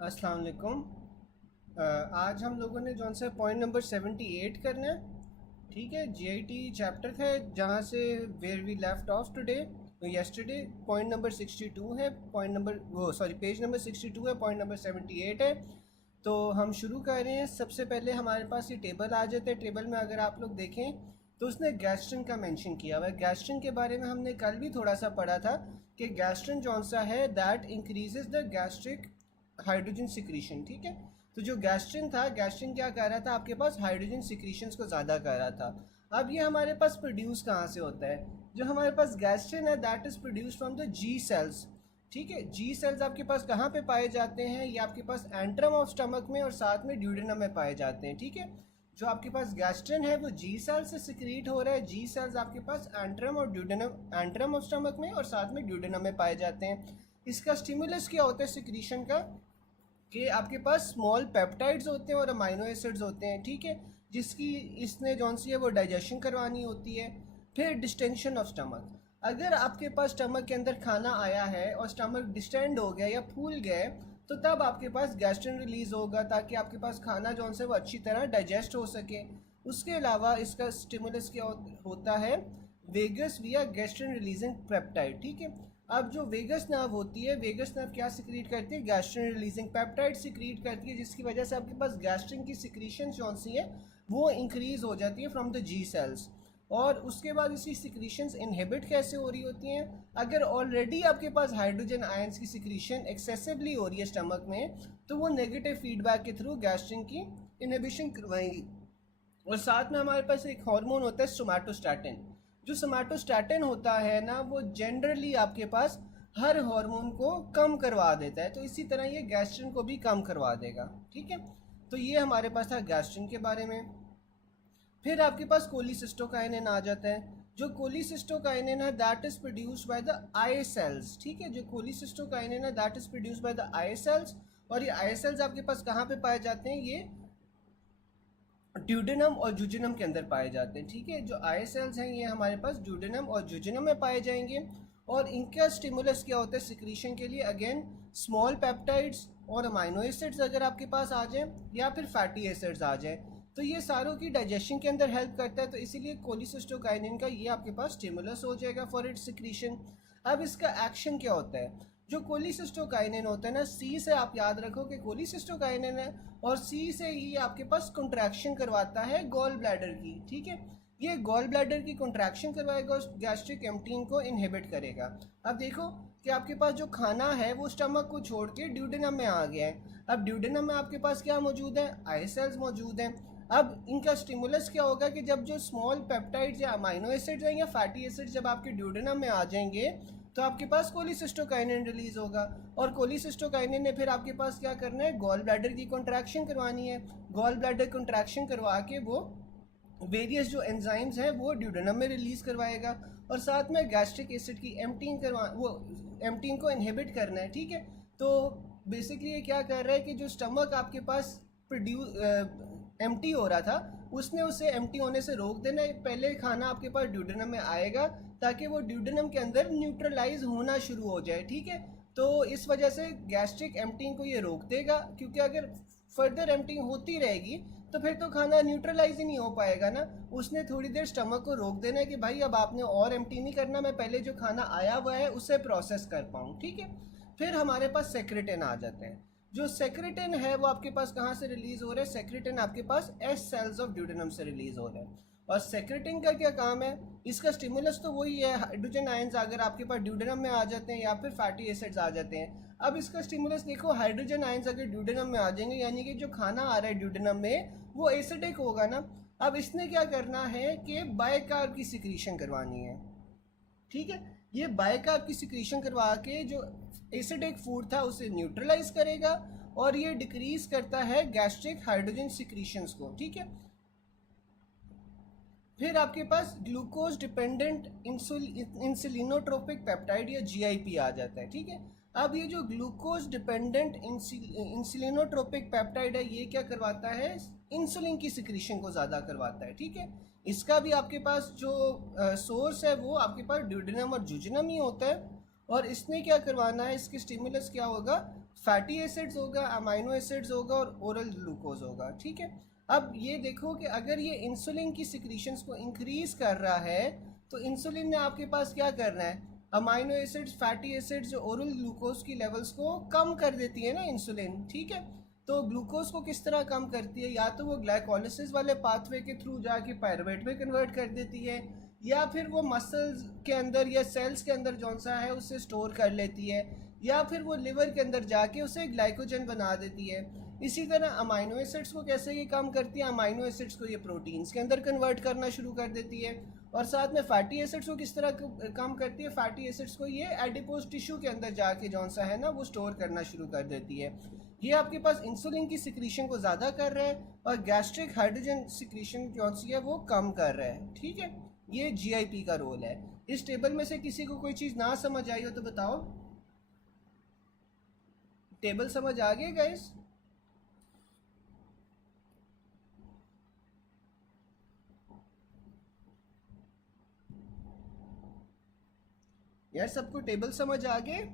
अस्सलाम वालेकुम। आज हम लोगों ने जौन सा पॉइंट नंबर 78 करना है। ठीक है, जीआईटी चैप्टर है जहाँ से where we left off today yesterday. Point number 62 है, पॉइंट नंबर वो सॉरी पेज नंबर 62 है, पॉइंट नंबर 78 है। तो हम शुरू कर रहे हैं। सबसे पहले हमारे पास ये टेबल आ जाता है। टेबल में अगर आप लोग देखें तो उसने गैस्ट्रिन का मेंशन किया हुआ है। गैस्ट्रिन के बारे में हमने कल भी थोड़ा सा पढ़ा था कि गैस्ट्रिन जौन सा है that increases the gastric hydrogen secretion. ठीक है, तो जो गैस्ट्रिन था, गैस्ट्रिन क्या कर रहा था, आपके पास हाइड्रोजन सिक्रीशंस को ज़्यादा कर रहा था। अब ये हमारे पास प्रोड्यूस कहाँ से होता है? जो हमारे पास गैस्ट्रिन है that is produce from the G cells. ठीक है, जी सेल्स आपके पास कहाँ पे पाए जाते हैं? ये आपके पास एंट्रम ऑफ स्टमक में और साथ में ड्यूडेनम में पाए जाते हैं। ठीक है, जो आपके पास गैस्ट्रिन है वो जी सेल से सिक्रीट हो रहा है। जी सेल्स आपके पास एंट्रम और ड्यूडेनम, एंट्रम ऑफ स्टमक में और साथ में ड्यूडेनम में पाए जाते हैं। इसका स्टिमुलस क्या होता है सिक्रीशन का? कि आपके पास स्मॉल पेप्टाइड्स होते हैं और अमाइनो एसिड्स होते हैं। ठीक है, जिसकी इसने जौन सी है वो डाइजेशन करवानी होती है। फिर डिस्टेंशन ऑफ स्टमक। अगर आपके पास स्टमक के अंदर खाना आया है और स्टमक डिस्टेंड हो गया या फूल गया है, तो तब आपके पास गैस्ट्रिन रिलीज होगा ताकि आपके पास खाना जौन से वो अच्छी तरह डाइजेस्ट हो सके। उसके अलावा इसका स्टिमुलस क्या होता है? वेगस विया गैस्ट्रिन रिलीजिंग पेप्टाइड। ठीक है, अब जो वेगस नर्व होती है, वेगस नर्व क्या सिक्रीट करती है? गैस्ट्रिन रिलीजिंग पेप्टाइड सिक्रीट करती है, जिसकी वजह से आपके पास गैस्ट्रिन की सिक्रीशन कौन सी है वो इंक्रीज हो जाती है फ्रॉम द जी सेल्स। और उसके बाद इसी सिक्रीशंस इनहिबिट कैसे हो रही होती हैं? अगर ऑलरेडी आपके पास हाइड्रोजन आयंस की सिक्रीशन एक्सेसिवली हो रही है स्टमक में, तो वो नेगेटिव फीडबैक के थ्रू गैस्ट्रिन की इनहिबिशन करवाएंगी। और साथ में हमारे पास एक हार्मोन होता है सोमैटोस्टैटिन। जो सोमैटोस्टैटिन होता है ना, वो जनरली आपके पास हर हार्मोन को कम करवा देता है, तो इसी तरह ये गैस्ट्रिन को भी कम करवा देगा। ठीक है, तो ये हमारे पास था गैस्ट्रिन के बारे में। फिर आपके पास कोलिसिस्टोकाइनिन आ जाता है। जो कोलिसिस्टोकाइनिन है that is produced by the I cells. ठीक है, जो कोलिसिस्टोकाइनिन है that is produced by the I cells. और ये आई सेल्स आपके पास कहाँ पे पाए जाते हैं? ये ड्यूडेनम और जुजिनम के अंदर पाए जाते हैं। ठीक है, जो आई सेल्स हैं ये हमारे पास ड्यूडेनम और जुजिनम में पाए जाएंगे। और इनका स्टिमुलस क्या होता है सिक्रीशन के लिए? अगेन स्मॉल पेप्टाइड्स और अमाइनो एसिड्स अगर आपके पास आ जाएं या फिर फैटी एसिड्स आ जाएं, तो ये सारों की डाइजेशन के अंदर हेल्प करता है। तो इसीलिए कोलिसिस्टोकाइनिन का ये आपके पास स्टिमुलस हो जाएगा फॉर इट्स सिक्रीशन। अब इसका एक्शन क्या होता है? जो कोलिसिस्टोकाइनिन होता है ना, सी से आप याद रखो कि कोलिसिस्टोकाइनिन है और सी से ही आपके पास कंट्रैक्शन करवाता है गॉल ब्लैडर की। ठीक है, ये गॉल ब्लैडर की कंट्रैक्शन करवाएगा और गैस्ट्रिक एम्पटिंग को इनहिबिट करेगा। अब देखो कि आपके पास जो खाना है वो स्टमक को छोड़ के ड्यूडेनम में आ गया है। अब ड्यूडेनम में आपके पास क्या मौजूद है? आई सेल्स मौजूद हैं। अब इनका स्टिमुलस क्या होगा कि जब जो स्मॉल पेप्टाइड्स या अमाइनो एसिड्स हैं या फैटी एसिड्स जब आपके ड्यूडेनम में आ जाएंगे, तो आपके पास कोलिसिस्टोकाइनिन रिलीज होगा। और कोलिसिस्टोकाइनिन ने फिर आपके पास क्या करना है? गॉल ब्लैडर की कॉन्ट्रैक्शन करवानी है। गॉल ब्लैडर कॉन्ट्रैक्शन करवा के वो वेरियस जो एंजाइम्स हैं वो ड्यूडेनम में रिलीज करवाएगा। और साथ में गैस्ट्रिक एसिड की एम्पटिंग करवा वो एम्पटिंग को इनहिबिट करना है। ठीक है, तो बेसिकली ये क्या कर रहा है कि जो स्टमक आपके पास प्रोड्यूस एम्प्टी हो रहा था, उसने उसे एम्प्टी होने से रोक देना है। पहले खाना आपके पास ड्यूडेनम में आएगा ताकि वो ड्यूडेनम के अंदर न्यूट्रलाइज होना शुरू हो जाए। ठीक है, तो इस वजह से गैस्ट्रिक एम्प्टिंग को ये रोक देगा, क्योंकि अगर फर्दर एम्प्टिंग होती रहेगी तो फिर तो खाना न्यूट्रलाइज ही नहीं हो पाएगा ना। उसने थोड़ी देर स्टमक को रोक देना है कि भाई अब आपने और एम्प्टी नहीं करना, मैं पहले जो खाना आया हुआ है उसे प्रोसेस कर पाऊँ। ठीक है, फिर हमारे पास सेक्रेटिन आ जाते हैं। जो सेक्रेटिन है वो आपके पास कहाँ से रिलीज हो रहा है? सेक्रेटिन आपके पास एस सेल्स ऑफ ड्यूडेनम से रिलीज हो रहा है। और सेक्रेटिन का क्या काम है? इसका स्टिमुलस तो वही है, हाइड्रोजन आयंस अगर आपके पास ड्यूडेनम में आ जाते हैं या फिर फैटी एसिड्स आ जाते हैं। अब इसका स्टिमुलस देखो, हाइड्रोजन आयंस अगर ड्यूडेनम में आ जाएंगे यानी कि जो खाना आ रहा है ड्यूडेनम में वो एसिडिक होगा ना। अब इसने क्या करना है कि बाइकार्ब की सिक्रीशन करवानी है। ठीक है, ये बाइकार्ब की सिक्रीशन करवा के जो एसिडिक फूड था उसे न्यूट्रलाइज करेगा और ये डिक्रीज करता है गैस्ट्रिक हाइड्रोजन सिक्रीशंस को। ठीक है, फिर आपके पास ग्लूकोज डिपेंडेंट इंसुलिनोट्रोपिक पेप्टाइड या जीआईपी आ जाता है। ठीक है, अब ये जो ग्लूकोज डिपेंडेंट इंसुलिनोट्रोपिक पेप्टाइड है ये क्या करवाता है? इंसुलिन की सिक्रीशन को ज़्यादा करवाता है। ठीक है, इसका भी आपके पास जो सोर्स है वो आपके पास ड्यूडेनम और जुजिनम ही होता है। और इसने क्या करवाना है? इसके स्टिमुलस क्या होगा? फैटी एसिड्स होगा, अमाइनो एसिड्स होगा और ओरल ग्लूकोज होगा। ठीक है, अब ये देखो कि अगर ये इंसुलिन की सिक्रीशंस को इंक्रीज कर रहा है तो इंसुलिन ने आपके पास क्या करना है, अमाइनो एसिड्स, फैटी एसिड्स, जो ओरल ग्लूकोज की लेवल्स को कम कर देती है ना इंसुलिन। ठीक है, तो ग्लूकोज को किस तरह कम करती है, या तो वो ग्लाइकोलिसिस वाले पाथवे के थ्रू जाके पायरुवेट में कन्वर्ट कर देती है, या फिर वो मसल्स के अंदर या सेल्स के अंदर जौन सा है उससे स्टोर कर लेती है, या फिर वो लिवर के अंदर जाके उसे ग्लाइकोजन बना देती है। इसी तरह अमाइनो एसिड्स को कैसे ये कम करती है, अमाइनो एसिड्स को ये प्रोटीन्स के अंदर कन्वर्ट करना शुरू कर देती है। और साथ में फैटी एसिड्स को किस तरह कम करती है, फैटी एसिड्स को ये एडिपोज टिश्यू के अंदर जाके जौन सा है ना वो स्टोर करना शुरू कर देती है। ये आपके पास इंसुलिन की सिक्रीशन को ज़्यादा कर रहा है और गैस्ट्रिक हाइड्रोजन सिक्रीशन कौन सी है वो कम कर रहा है। ठीक है, ये जीआईपी का रोल है। इस टेबल में से किसी को कोई चीज़ ना समझ आई हो तो बताओ। टेबल समझ आ गए गाइस? यार सबको टेबल समझ आ गए?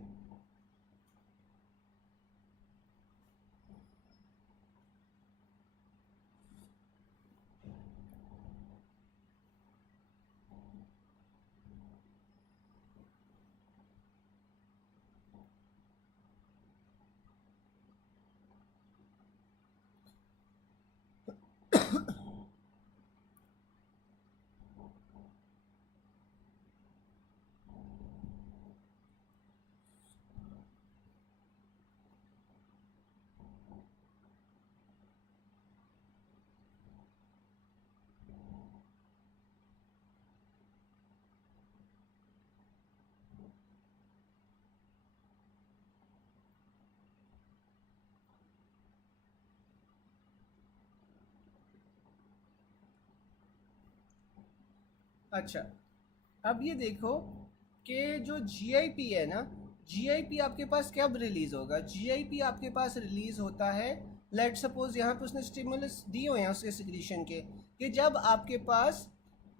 अच्छा, अब ये देखो कि जो जीआईपी है ना, जीआईपी आपके पास कब रिलीज होगा, जीआईपी आपके पास रिलीज होता है, लेट सपोज यहाँ पे उसने स्टिमुलस दिए हुए हैं उसके सिक्रीशन के, कि जब आपके पास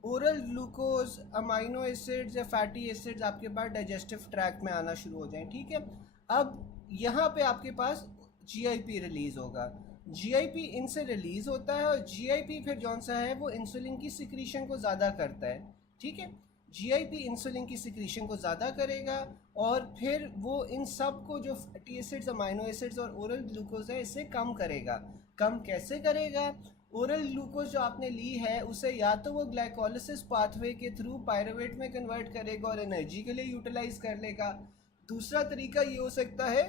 ओरल ग्लूकोज, अमाइनो एसिड्स या फैटी एसिड्स आपके पास डाइजेस्टिव ट्रैक्ट में आना शुरू हो जाएं। ठीक है, अब यहाँ पे आपके पास जीआईपी रिलीज होगा, जीआईपी इनसे रिलीज होता है और जीआईपी फिर जौन सा है वो इंसुलिन की सिक्रीशन को ज़्यादा करता है। ठीक है, जीआईपी इंसुलिन की सिक्रीशन को ज़्यादा करेगा और फिर वो इन सब को जो फैटी एसिड्स, अमाइनो एसिड्स और ओरल ग्लूकोज है इसे कम करेगा। कम कैसे करेगा, ओरल ग्लूकोज जो आपने ली है उसे या तो वो ग्लाइकोलिसिस पाथवे के थ्रू पायरुवेट में कन्वर्ट करेगा और एनर्जी के लिए यूटिलाइज कर लेगा। दूसरा तरीका ये हो सकता है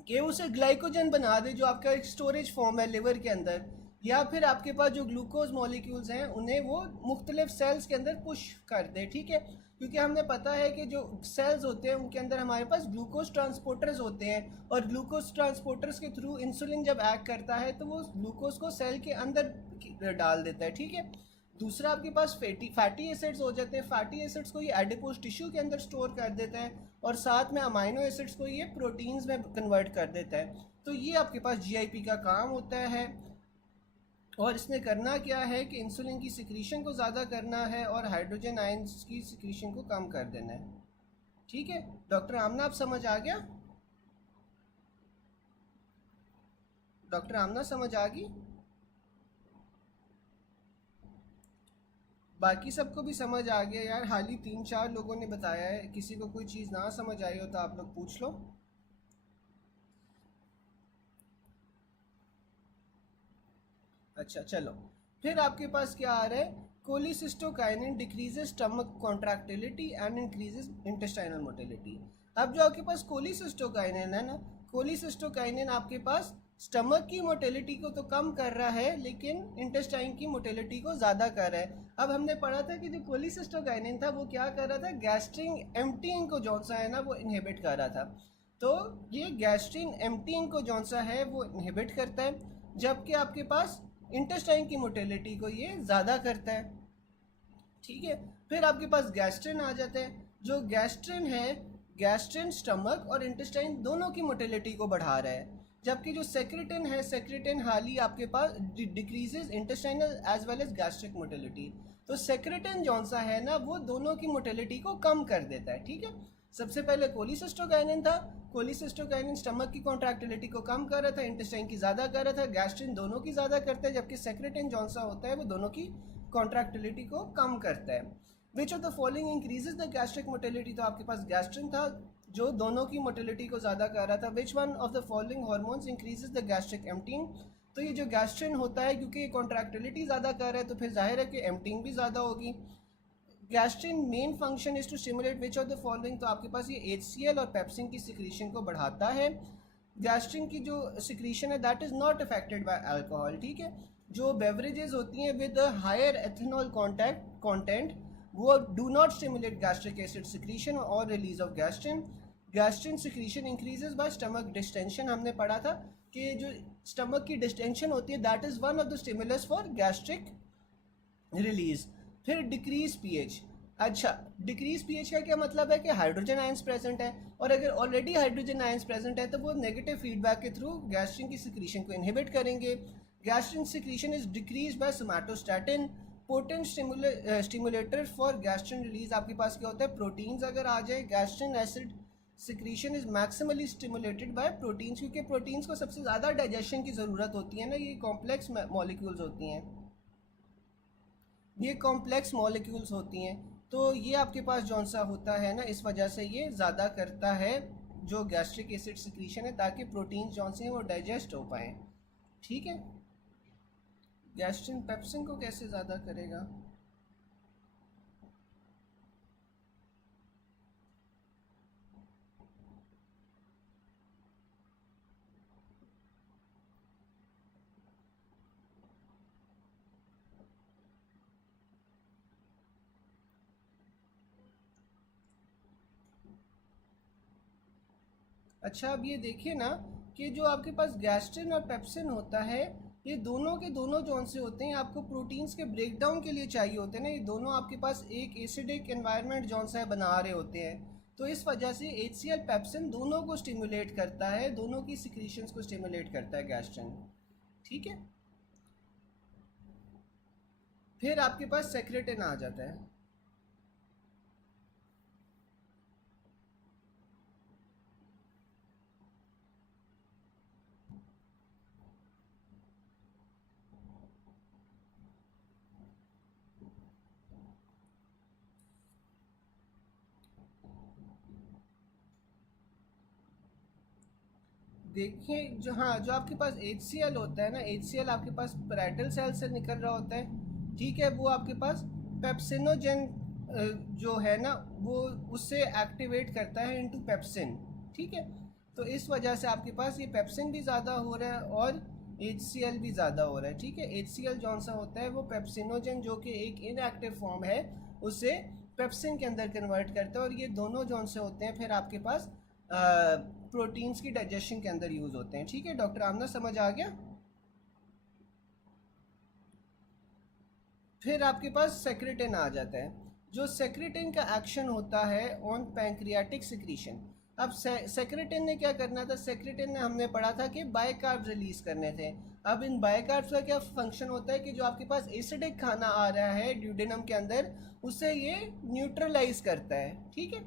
कि उसे ग्लाइकोजन बना दे जो आपका एक स्टोरेज फॉर्म है लिवर के अंदर, या फिर आपके पास जो ग्लूकोज मॉलिक्यूल्स हैं उन्हें वो मुख्तलिफ सेल्स के अंदर पुश कर दे। ठीक है, क्योंकि हमने पता है कि जो सेल्स होते हैं उनके अंदर हमारे पास ग्लूकोज ट्रांसपोर्टर्स होते हैं और ग्लूकोज ट्रांसपोर्टर्स के थ्रू इंसुलिन जब एक्ट करता है तो वो ग्लूकोज को सेल के अंदर डाल देता है। ठीक है, दूसरा आपके पास फैटी एसिड्स हो जाते हैं, फैटी एसिड्स को ये एडिपोज टिश्यू के अंदर स्टोर कर देता है और साथ में अमाइनो एसिड्स को ये प्रोटीन्स में कन्वर्ट कर देता है। तो ये आपके पास जीआईपी का काम होता है और इसने करना क्या है कि इंसुलिन की सिक्रीशन को ज़्यादा करना है और हाइड्रोजन आयंस की सिक्रीशन को कम कर देना है। ठीक है डॉक्टर आमना, आप समझ आ गया? डॉक्टर आमना समझ आ गई? बाकी सबको भी समझ आ गया यार? हाल ही 3-4 लोगों ने बताया है। किसी को कोई चीज़ ना समझ आई हो तो आप लोग पूछ लो। अच्छा चलो, फिर आपके पास क्या आ रहा है, cholecystokinin decreases stomach contractility and increases intestinal motility. अब जो आपके पास कोलिसिस्टोकाइनिन है ना, कोलिसिस्टोकाइनिन आपके पास स्टमक की मोटिलिटी को तो कम कर रहा है लेकिन इंटेस्टाइन की मोटिलिटी को ज़्यादा कर रहा है। अब हमने पढ़ा था कि जो कोलिसिस्टोकाइनिन था वो क्या कर रहा था, गैस्ट्रिन एम्प्टीइंग को जौन सा है ना वो इनहिबिट कर रहा था। तो ये गैस्ट्रिन एम्प्टीइंग को जौन सा है वो इनहिबिट करता है, जबकि आपके पास इंटेस्टाइन की मोटिलिटी को ये ज़्यादा करता है। ठीक है, फिर आपके पास गैस्ट्रिन आ जाते हैं। जो गैस्ट्रिन है, गैस्ट्रिन स्टमक और इंटेस्टाइन दोनों की मोटिलिटी को बढ़ा रहा है, जबकि जो सेक्रेटिन है, सेक्रेटिन हाल ही आपके पास decreases intestinal as well as gastric motility. तो सेक्रेटिन जौन सा है ना वो दोनों की मोटिलिटी को कम कर देता है। ठीक है, सबसे पहले कोलिसिस्टोकाइनिन था। कोलिसिस्टोकाइनिन स्टमक की कॉन्ट्रैक्टिलिटी को कम कर रहा था, इंटेस्टाइन की ज़्यादा कर रहा था। गैस्ट्रिन दोनों की ज़्यादा करता है, जबकि सेक्रेटिन जौन सा होता है वो दोनों की कॉन्ट्रैक्टिलिटी को कम करता है। Which of the following increases the gastric motility, तो आपके पास गैस्ट्रिन था जो दोनों की मोटिलिटी को ज़्यादा कर रहा था। Which one of the following hormones increases the gastric emptying, तो ये जो गैस्ट्रिन होता है क्योंकि ये कॉन्ट्रैक्टिलिटी ज़्यादा कर रहा है तो फिर जाहिर है कि एम्पटिंग भी ज़्यादा होगी। Gastrin main function is to stimulate which of the following, तो आपके पास ये HCl और पेप्सिन की सिक्रीशन को बढ़ाता है। गैस्ट्रिन की जो सिक्रीशन है that is not affected by alcohol, ठीक है। जो बेवरेजेस होती हैं विद हायर एथेनॉल कंटेंट वो do not stimulate gastric acid secretion और release of gastrin. Gastrin secretion increases by stomach distension, हमने पढ़ा था कि जो स्टमक की डिस्टेंशन होती है that is one of the stimulus for gastric release. फिर डिक्रीज पीएच, अच्छा डिक्रीज पीएच का क्या मतलब है कि हाइड्रोजन आयंस प्रेजेंट है, और अगर ऑलरेडी हाइड्रोजन आयंस प्रेजेंट है तो वो नेगेटिव फीडबैक के थ्रू गैस्ट्रिन की सिक्रीशन को इनहिबिट करेंगे। Gastrin secretion is decrease bye somatostatin. Potent stimulator for gastrin release, आपके पास क्या होता है प्रोटीन्स अगर आ जाए, gastrin acid secretion is maximally stimulated by proteins, क्योंकि प्रोटीन्स को सबसे ज़्यादा डाइजेशन की ज़रूरत होती है ना, ये कॉम्प्लेक्स मॉलिक्यूल्स होती हैं, ये कॉम्प्लेक्स मॉलिक्यूल्स होती हैं। तो ये आपके पास जौन सा होता है ना, इस वजह से ये ज़्यादा करता है जो गैस्ट्रिक एसिड सिक्रीशन है, ताकि प्रोटीन जौन से हैं वो डाइजेस्ट हो पाएँ, ठीक है। गैस्ट्रिन पेप्सिन को कैसे ज़्यादा करेगा? अच्छा अब ये देखिए ना कि जो आपके पास गैस्ट्रिन और पेप्सिन होता है ये दोनों के दोनों जौन से होते हैं आपको प्रोटीन्स के ब्रेकडाउन के लिए चाहिए होते हैं ना, ये दोनों आपके पास एक एसिडिक एनवायरनमेंट जौन सा है बना रहे होते हैं। तो इस वजह से HCl पेप्सिन दोनों को स्टिमुलेट करता है, दोनों की सिक्रीशंस को स्टिमुलेट करता है गैस्ट्रिन, ठीक है। फिर आपके पास सेक्रेटिन आ जाता है। देखिए जो हाँ जो आपके पास HCl होता है ना, HCl आपके पास पैराइटल सेल से निकल रहा होता है, ठीक है। वो आपके पास पेप्सिनोजेन जो है ना वो उससे एक्टिवेट करता है इनटू पेप्सिन, ठीक है। तो इस वजह से आपके पास ये पेप्सिन भी ज़्यादा हो रहा है और HCl भी ज़्यादा हो रहा है, ठीक है। HCl जौन सा होता है वो पेप्सिनोजेन जो कि एक इनएक्टिव फॉर्म है उसे पेप्सिन के अंदर कन्वर्ट करता है, और ये दोनों जौन से होते हैं फिर आपके पास प्रोटीन्स की डाइजेशन के अंदर यूज़ होते हैं, ठीक है। डॉक्टर आमना समझ आ गया? फिर आपके पास सेक्रेटिन आ जाता है। जो सेक्रेटिन का एक्शन होता है ऑन पैंक्रियाटिक सिक्रीशन। अब सेक्रेटिन ने क्या करना था, सेक्रेटिन ने हमने पढ़ा था कि बायकार्ब्स रिलीज करने थे। अब इन बायकार्ब्स का क्या फंक्शन होता है कि जो आपके पास एसिडिक खाना आ रहा है ड्यूडेनम के अंदर उसे ये न्यूट्रलाइज करता है, ठीक है।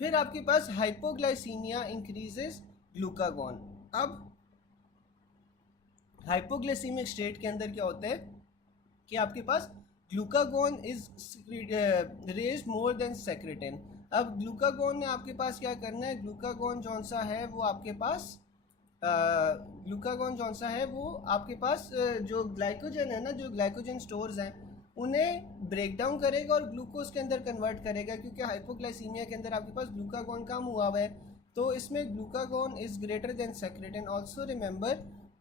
फिर आपके पास हाइपोग्लाइसीमिया इंक्रीजेस ग्लूकागॉन। अब हाइपोग्लाइसीमिक स्टेट के अंदर क्या होता है कि आपके पास glucagon is raised more than secretin. अब ग्लूकागॉन ने आपके पास क्या करना है, ग्लूकागॉन जौन सा है वो आपके पास ग्लूकागॉन जौन सा है वो आपके पास जो ग्लाइकोजन है ना, जो ग्लाइकोजन स्टोर्स हैं उन्हें ब्रेक डाउन करेगा और ग्लूकोज के अंदर कन्वर्ट करेगा, क्योंकि हाइपोग्लाइसीमिया के अंदर आपके पास ग्लूकागॉन कम हुआ हुआ है। तो इसमें glucagon is greater than secretin. Also remember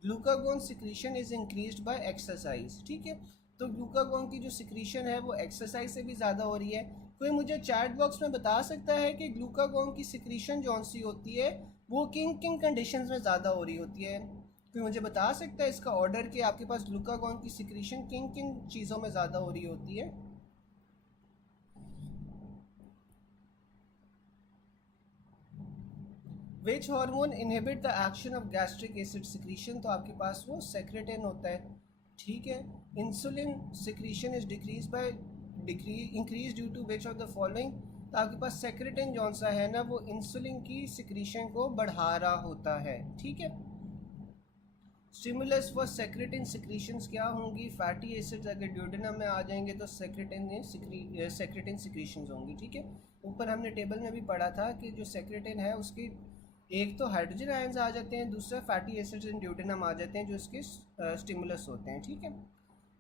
glucagon secretion is increased by exercise, ठीक है। तो ग्लूकागॉन की जो सिक्रीशन है वो एक्सरसाइज से भी ज़्यादा हो रही है। कोई मुझे चैट बॉक्स में बता सकता है कि ग्लूकागॉन की सिक्रीशन जौन सी होती है वो किन किन कंडीशंस में ज़्यादा हो रही होती है? कोई मुझे बता सकता है इसका ऑर्डर कि आपके पास ग्लूकागॉन की सिक्रीशन किन किन चीज़ों में ज़्यादा हो रही होती है? Which hormone inhibit the action of gastric acid secretion, तो आपके पास वो सेक्रेटिन होता है, ठीक है। Insulin secretion is decrease by increase due to which of the following, तो आपके पास सेक्रेटिन जौन सा है ना वो इंसुलिन की सिक्रीशन को बढ़ा रहा होता है, ठीक है। स्टिमुलस फॉर सेक्रेटिन सिक्रीशंस क्या होंगी? फैटी एसिड्स अगर ड्यूडेनम में आ जाएंगे तो सेक्रेटिन सिक्रीशंस होंगी, ठीक है। ऊपर हमने टेबल में भी पढ़ा था कि जो सेक्रेटिन है उसकी एक तो हाइड्रोजन आयंस आ जाते हैं, दूसरा फैटी एसिड्स इन ड्यूडेनम आ जाते हैं जो इसके स्टिमुलस होते हैं, ठीक है।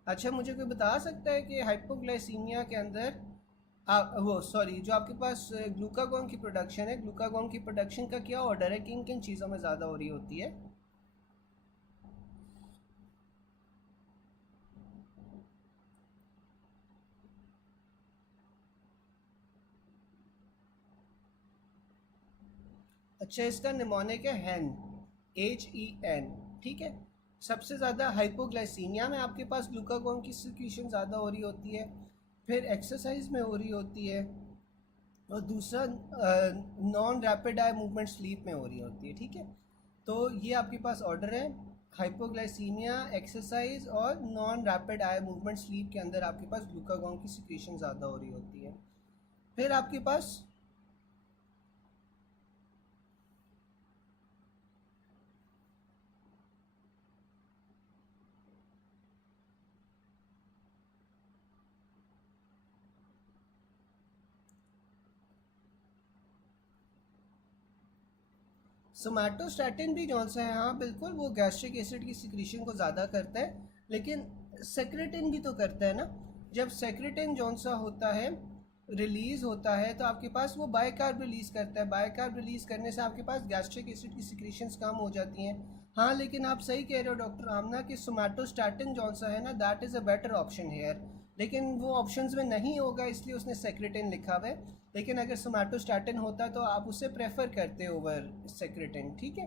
अच्छा, मुझे कोई बता सकता है कि हाइपोग्लाइसीमिया के अंदर जो आपके पास ग्लूकागोन की प्रोडक्शन है, ग्लूकागोन की प्रोडक्शन का क्या ऑर्डर है, किन किन चीज़ों में ज़्यादा हो रही होती है? अच्छा, इसका निमोनिक है हैन, HEN, ठीक है। सबसे ज़्यादा हाइपोग्लाइसीमिया में आपके पास ग्लूकागोन की सिक्रीशन ज़्यादा हो रही होती है, फिर एक्सरसाइज में हो रही होती है, और दूसरा non rapid eye movement sleep में हो रही होती है, ठीक है। तो ये आपके पास ऑर्डर है, हाइपोग्लाइसीमिया, एक्सरसाइज और non rapid eye movement sleep के अंदर आपके पास ग्लूकागोन की सिक्रीशन ज़्यादा हो रही होती है। फिर आपके पास सोमैटोस्टैटिन भी जौन सा है, हाँ बिल्कुल, वो गैस्ट्रिक एसिड की सिक्रीशन को ज़्यादा करता है, लेकिन सेक्रेटिन भी तो करता है ना। जब सेक्रेटिन जौन सा होता है रिलीज़ होता है तो आपके पास वो बायकार्ब रिलीज़ करता है, बायकार्ब रिलीज़ करने से आपके पास गैस्ट्रिक एसिड की सिक्रीशंस कम हो जाती हैं। हाँ, लेकिन आप सही कह रहे हो डॉक्टर आमना कि सोमैटोस्टैटिन जौन सा है ना that is a better option here, लेकिन वो ऑप्शंस में नहीं होगा इसलिए उसने सेक्रेटिन लिखा हुआ है। लेकिन अगर सोमैटोस्टैटिन होता तो आप उसे प्रेफर करते ओवर सेक्रेटिन, ठीक है।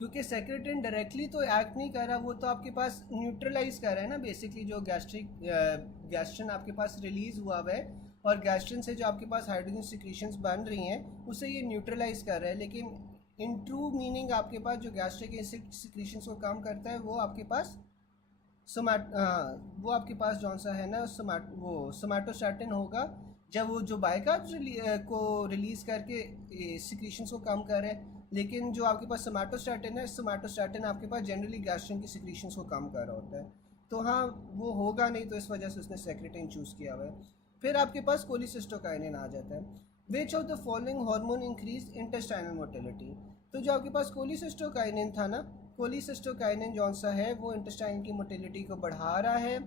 क्योंकि सेक्रेटिन डायरेक्टली तो एक्ट नहीं कर रहा, वो तो आपके पास न्यूट्रलाइज कर रहा है ना बेसिकली, जो गैस्ट्रिन आपके पास रिलीज हुआ हुआ है और गैस्ट्रिन से जो आपके पास हाइड्रोजन सिक्रीशंस बन रही हैं उसे ये न्यूट्रलाइज कर रहा है। लेकिन इन ट्रू मीनिंग आपके पास जो गैस्ट्रिक एसिड सिक्रीशंस को कम करता है वो आपके पास वो आपके पास जौन सा है ना सोमैटोस्टैटिन होगा, जब वो जो बाइकार्ब्स को रिलीज़ करके सिक्रीशंस को कम करे। लेकिन जो आपके पास सोमैटोस्टैटिन है, सोमैटोस्टैटिन आपके पास जनरली गैस्ट्रिन की सिक्रीशंस को कम कर रहा होता है, तो हाँ वो होगा नहीं, तो इस वजह से उसने सेक्रेटिन चूज़ किया हुआ है। फिर आपके पास कोलिसिस्टोकाइनिन आ जाता है। Which of the following hormone increase intestinal motility? तो जो आपके पास कोलिसिस्टोकाइनिन था ना, कोलिसिस्टोकाइनिन जौन सा है वो इंटेस्टाइन की मोटिलिटी को बढ़ा रहा है।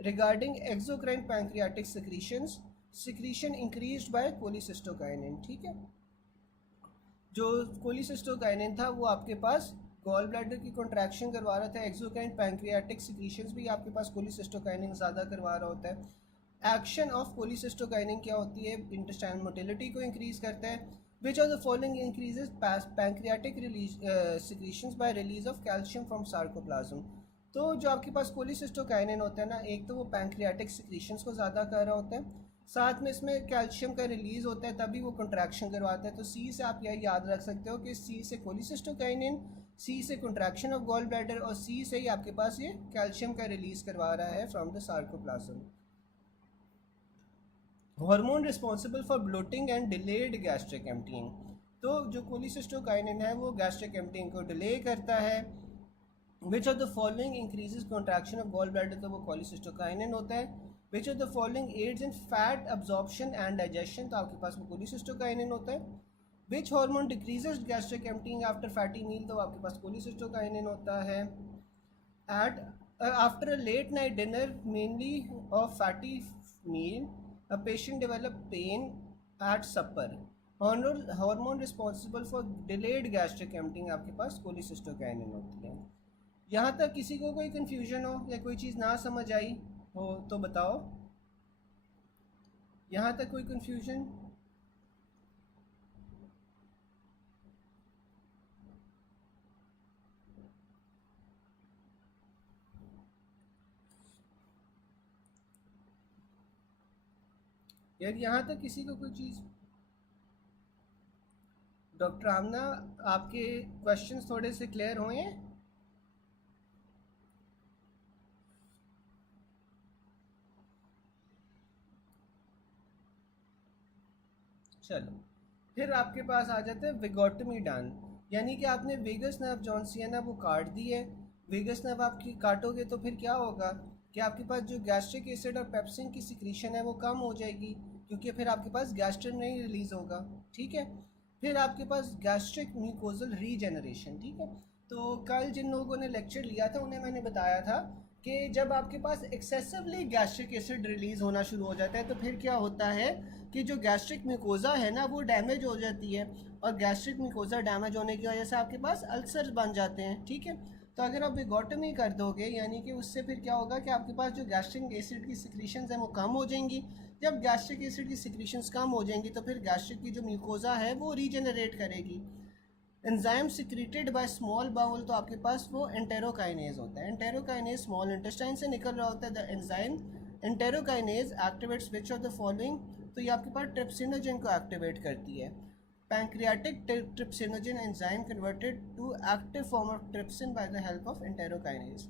Regarding exocrine pancreatic secretions, secretion increased by cholecystokinin, ठीक है। जो कोलिसिस्टोकाइनिन था वो आपके पास गॉल ब्लैडर की कॉन्ट्रैक्शन करवा रहा था, एक्सोक्राइन पैंक्रियाटिक सिक्रीशंस भी आपके पास कोलिसिस्टोकाइनिन ज़्यादा करवा रहा होता है। एक्शन ऑफ कोलिसिस्टोकाइनिन क्या होती है? इंटेस्टाइनल मोटिलिटी को इंक्रीज करता है। Which of the following increases pancreatic release secretions by release of calcium from sarcoplasm? तो जो आपके पास कोलिसिस्टोकाइनिन होता है ना, एक तो वो पैंक्रियाटिक सिक्रीशंस को ज़्यादा कर रहा होता है, साथ में इसमें कैल्शियम का रिलीज होता है, तभी वो कंट्रैक्शन करवाता है। तो सी से आप यह याद रख सकते हो कि सी से कोलिसिस्टोकाइनिन, सी से कंट्रैक्शन ऑफ गॉल ब्लैडर, और सी से ही आपके पास ये कैल्शियम का रिलीज करवा रहा है from the sarcoplasm. Hormone responsible for bloating and delayed gastric emptying, तो जो कोलिसिस्टोकाइनिन है वो गैस्ट्रिक एम्पटिंग को डिले करता है। Which of the following increases contraction of gall bladder, तो वो कोलिसिस्टोकाइनिन होता है। Which of the following aids in fat absorption and digestion, तो आपके पास वो कोलिसिस्टोकाइनिन होता है। Which hormone decreases gastric emptying after fatty meal, तो आपके पास कोलिसिस्टोकाइनिन होता है। At after a late night dinner mainly of fatty meal, a patient develop pain at supper, hormone responsible for delayed gastric emptying आपके पास cholecystokinin होती है। यहाँ तक किसी को कोई कन्फ्यूजन हो या कोई चीज़ ना समझ आई हो तो बताओ, यहाँ तक कोई कन्फ्यूजन? यार यहाँ तक किसी को कोई चीज़? डॉक्टर आमना, आपके क्वेश्चंस थोड़े से क्लियर हुए हैं? चलो, फिर आपके पास आ जाते हैं विगोटमी डन, यानी कि आपने वेगस नर्व जौन सी है ना वो काट दी है। वेगस नर्व आपकी काटोगे तो फिर क्या होगा कि आपके पास जो गैस्ट्रिक एसिड और पेप्सिन की सिक्रीशन है वो कम हो जाएगी, क्योंकि फिर आपके पास गैस्ट्रिन नहीं रिलीज़ होगा। ठीक है, फिर आपके पास गैस्ट्रिक म्यूकोजल रीजेनरेशन। ठीक है, तो कल जिन लोगों ने लेक्चर लिया था उन्हें मैंने बताया था कि जब आपके पास एक्सेसिवली गैस्ट्रिक एसिड रिलीज़ होना शुरू हो जाता है तो फिर क्या होता है कि जो गैस्ट्रिक म्यूकोज़ा है ना वो डैमेज हो जाती है, और गैस्ट्रिक म्यूकोज़ा डैमेज होने की वजह से आपके पास अल्सर बन जाते हैं। ठीक है, तो अगर आप विगोटमी कर दोगे यानी कि उससे फिर क्या होगा कि आपके पास जो गैस्ट्रिक एसिड की सिक्रीशंस हैं वो कम हो जाएंगी। जब गैस्ट्रिक एसिड की सिक्रीशंस कम हो जाएंगी तो फिर गैस्ट्रिक की जो म्यूकोज़ा है वो रीजनरेट करेगी। Enzyme secreted by small bowel, तो आपके पास वो एंटेरोकाइनेज होता है। एंटेरोकाइनेज स्मॉल इंटेस्टाइन से निकल रहा होता है। The enzyme enterokinase activates which of the following, तो ये आपके पास ट्रिप्सिनोजन को एक्टिवेट करती है। Pancreatic trypsinogen enzyme converted to active form of trypsin by the help of enterokinase.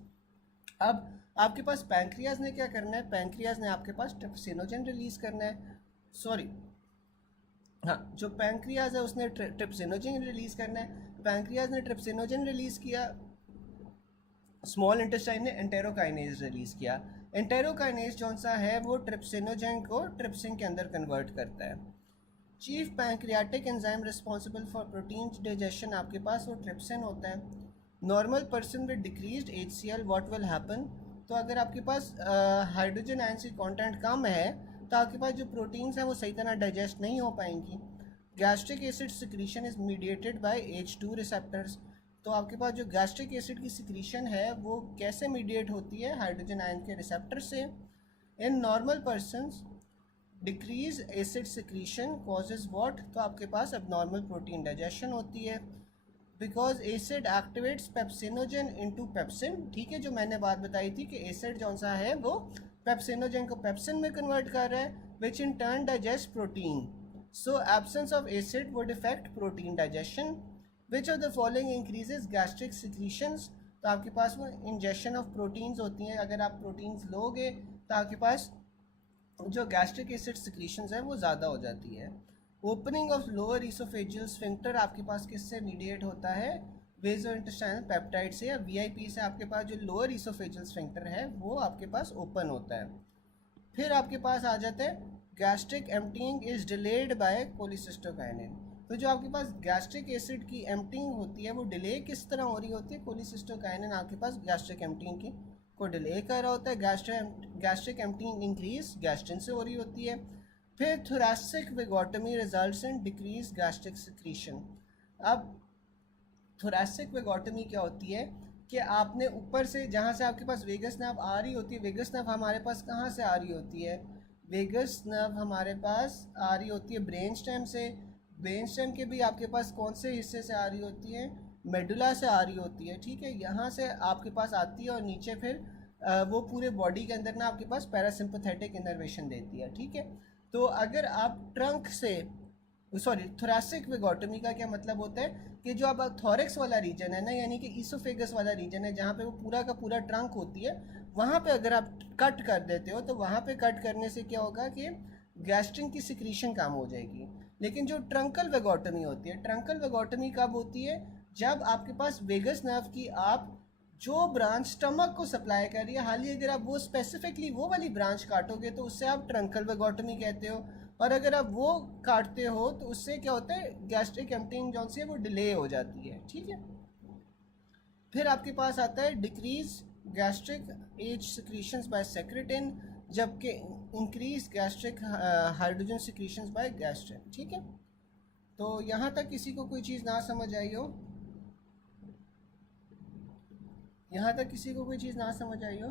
अब आपके पास पैंक्रियाज ने क्या करना है, पैंक्रियाज ने आपके पास ट्रिप्सिनोजन रिलीज करना है, सॉरी हाँ, जो पैंक्रियाज है उसने ट्रिप्सिनोजन रिलीज करना है। पैंक्रियाज ने ट्रिप्सिनोजन रिलीज किया, स्मॉल इंटेस्टाइन ने एंटेरोकाइनेज रिलीज किया। एंटेरोकाइनेज जौन सा है वो ट्रिप्सिनोजन को ट्रिप्सिन के अंदर कन्वर्ट करता है। Chief pancreatic enzyme responsible for protein digestion आपके पास वो ट्रिप्सिन होता है। Normal person with decreased HCl what will happen, तो अगर आपके पास हाइड्रोजन आयंस की कंटेंट कम है तो आपके पास जो प्रोटीन्स हैं वो सही तरह डाइजेस्ट नहीं हो पाएंगी। Gastric acid secretion is mediated by H2 receptors, तो आपके पास जो गैस्ट्रिक एसिड की सिक्रीशन है वो कैसे मीडिएट होती है, हाइड्रोजन आयन के रिसेप्टर से। In normal persons decrease acid secretion causes what, तो आपके पास अब नॉर्मल प्रोटीन डाइजेशन होती है। Because acid activates pepsinogen into pepsin, ठीक है, जो मैंने बात बताई थी कि एसिड जौन सा है वो पेप्सिनोजन को पेप्सिन में कन्वर्ट कर रहा है, which in turn digest protein. So absence of acid would effect protein digestion. Which of the following increases gastric secretions, तो आपके पास वो इंजेक्शन ऑफ प्रोटीन्स होती हैं। अगर आप प्रोटीन्स लोगे तो आपके पास जो गैस्ट्रिक एसिड सिक्रीशंस है वो ज़्यादा हो जाती है। Opening of lower oesophageal sphincter आपके पास किससे मीडिएट होता है, वेज़ोइंटेस्टाइनल पेप्टाइड से या VIP से। आपके पास जो लोअर इसोफेजियल स्फिंक्टर है वो आपके पास ओपन होता है। फिर आपके पास आ जाता है gastric emptying is delayed by cholecystokinin, तो जो आपके पास गैस्ट्रिक एसिड की एम्पटिंग होती है वो डिले किस तरह हो रही होती है, कोलिसिस्टोकाइनिन आपके पास गैस्ट्रिक एम्पटिंग की को डिले कर रहा होता है। गैस्ट्रिक एम्पटिंग इंक्रीज गैस्ट्रिन से हो रही होती है। फिर thoracic vagotomy results in decrease gastric secretion. अब थोरैसिक वेगोटमी क्या होती है कि आपने ऊपर से जहाँ से आपके पास वेगस नर्व आ रही होती है, वेगस नर्व हमारे पास कहाँ से आ रही होती है, वेगस नर्व हमारे पास आ रही होती है ब्रेन स्टेम से। ब्रेन स्टेम के भी आपके पास कौन से हिस्से से आ रही होती है, मेडुला से आ रही होती है। ठीक है, यहाँ से आपके पास आती है और नीचे फिर वो पूरे बॉडी के अंदर ना आपके पास पैरासिम्पथेटिक इनर्वेशन देती है। ठीक है, तो अगर आप ट्रंक से, सॉरी, थोरैसिक वेगोटमी का क्या मतलब होता है कि जो अब थोरेक्स वाला रीजन है ना, यानी कि ईसोफेगस वाला रीजन है जहाँ पे वो पूरा का पूरा ट्रंक होती है, वहाँ पे अगर आप कट कर देते हो तो वहाँ पे कट करने से क्या होगा कि गैस्ट्रिन की सिक्रीशन कम हो जाएगी। लेकिन जो ट्रंकल वेगोटमी होती है, ट्रंकल वेगोटमी कब होती है, जब आपके पास वेगस नर्व की आप जो ब्रांच स्टमक को सप्लाई कर रही है, हाल ही अगर आप वो स्पेसिफिकली वो वाली ब्रांच काटोगे तो उससे आप ट्रंकल वेगोटमी कहते हो, और अगर आप वो काटते हो तो उससे क्या होता है, गैस्ट्रिक एम्पटिंग जौन सी है वो डिले हो जाती है। ठीक है, फिर आपके पास आता है decrease gastric as secretions by secretin, जबकि increase gastric hydrogen secretions by gastrin. ठीक है, तो यहाँ तक किसी को कोई चीज़ ना समझ आई हो, यहाँ तक किसी को कोई चीज़ ना समझ आई हो?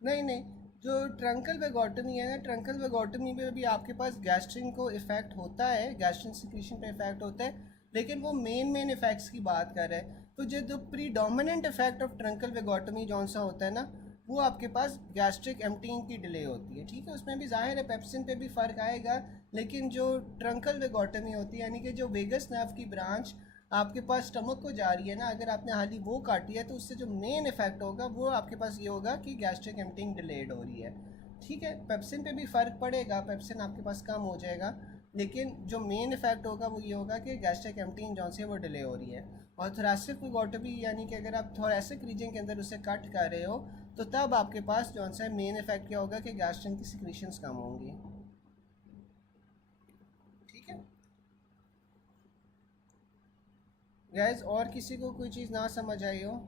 नहीं नहीं, जो ट्रंकल वेगोटमी है ना, ट्रंकल वेगोटमी में भी आपके पास गैस्ट्रिन को इफेक्ट होता है, गैस्ट्रिन सिक्रीशन पे इफेक्ट होता है, लेकिन वो मेन इफ़ेक्ट्स की बात कर रहे हैं। तो जो predominant effect of truncal vagotomy जौन सा होता है ना, वो आपके पास गैस्ट्रिक एम्प्टीइंग की डिले होती है, ठीक है। उसमें भी जाहिर है पेप्सिन पे भी फ़र्क आएगा, लेकिन जो ट्रंकल वेगोटमी होती है यानी कि जो वेगस नर्व की ब्रांच आपके पास स्टमक को जा रही है ना, अगर आपने हाली वो काटी है तो उससे जो मेन इफेक्ट होगा वो आपके पास ये होगा कि गैस्ट्रिक एम्प्टीइंग डिलेड हो रही है, ठीक है। पेप्सिन पे भी फ़र्क पड़ेगा, पेप्सिन आपके पास कम हो जाएगा, लेकिन जो मेन इफेक्ट होगा वो ये होगा कि गैस्ट्रिक एम्प्टीइंग जौन सी है वो डिले हो रही है। और थोरेसिक वेगोटमी यानी कि अगर आप थोरेसिक रीजन के अंदर उसे कट कर रहे हो तो तब आपके पास जौन सा मेन इफेक्ट क्या होगा कि गैस्ट्रिन की सिक्रीशंस कम होंगी, ठीक है गैस। और किसी को कोई चीज़ ना समझ आई हो?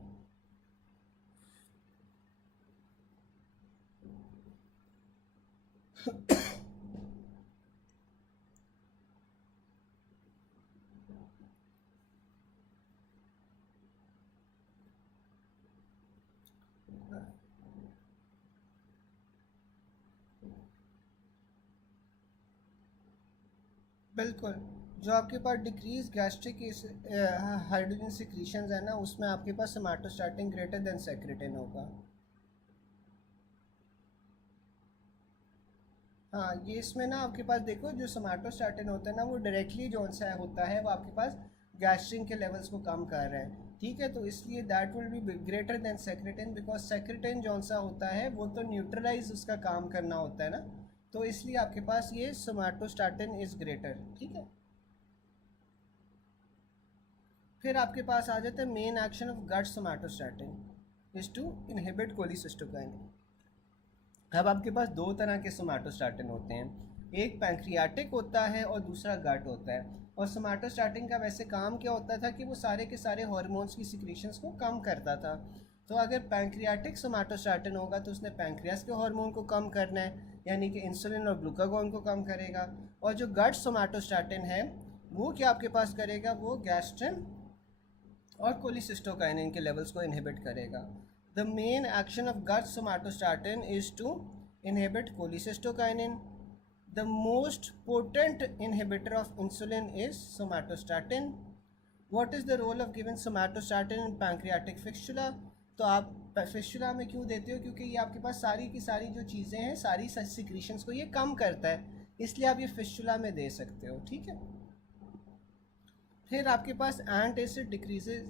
बिल्कुल। जो आपके पास डिक्रीज गैस्ट्रिक हाइड्रोजन सिक्रीशंस है ना, उसमें आपके पास सोमैटोस्टैटिन ग्रेटर देन सेक्रेटिन होगा। हाँ, ये इसमें ना आपके पास देखो जो सोमैटोस्टैटिन होता है ना, वो डायरेक्टली जो सा होता है वो आपके पास गैस्ट्रिन के लेवल्स को कम कर रहा है, ठीक है। तो इसलिए that will be greater than secretin, because secretin जो सा होता है वो तो न्यूट्रलाइज उसका काम करना होता है ना, तो इसलिए आपके पास ये सोमैटोस्टैटिन इज़ ग्रेटर, ठीक है। फिर आपके पास आ जाता है main action of gut somatostatin is to inhibit cholecystokinin. अब आपके पास दो तरह के सोमैटोस्टैटिन होते हैं, एक पैंक्रियाटिक होता है और दूसरा गट होता है। और सोमैटोस्टैटिन का वैसे काम क्या होता था कि वो सारे के सारे हार्मोन्स की सिक्रीशंस को कम करता था। तो अगर पैंक्रियाटिक सोमैटोस्टैटिन होगा तो उसने पैंक्रियास के हार्मोन को कम करना है, यानी कि इंसुलिन और ग्लूकागॉन को कम करेगा। और जो गट सोमैटोस्टैटिन है वो क्या आपके पास करेगा, वो गैस्ट्रिन और कोलिसिस्टोकाइनिन के लेवल्स को इनहिबिट करेगा। The main action of gut somatostatin is to inhibit cholecystokinin. The most potent inhibitor of insulin is somatostatin. What is the role of given somatostatin in pancreatic fistula? तो आप fistula में क्यों देते हो, क्योंकि ये आपके पास सारी की सारी जो चीज़ें हैं, सारी सिक्रीशंस को ये कम करता है, इसलिए आप ये फिस्टुला में दे सकते हो, ठीक है। फिर आपके पास एंट एसिड डिक्रीजेज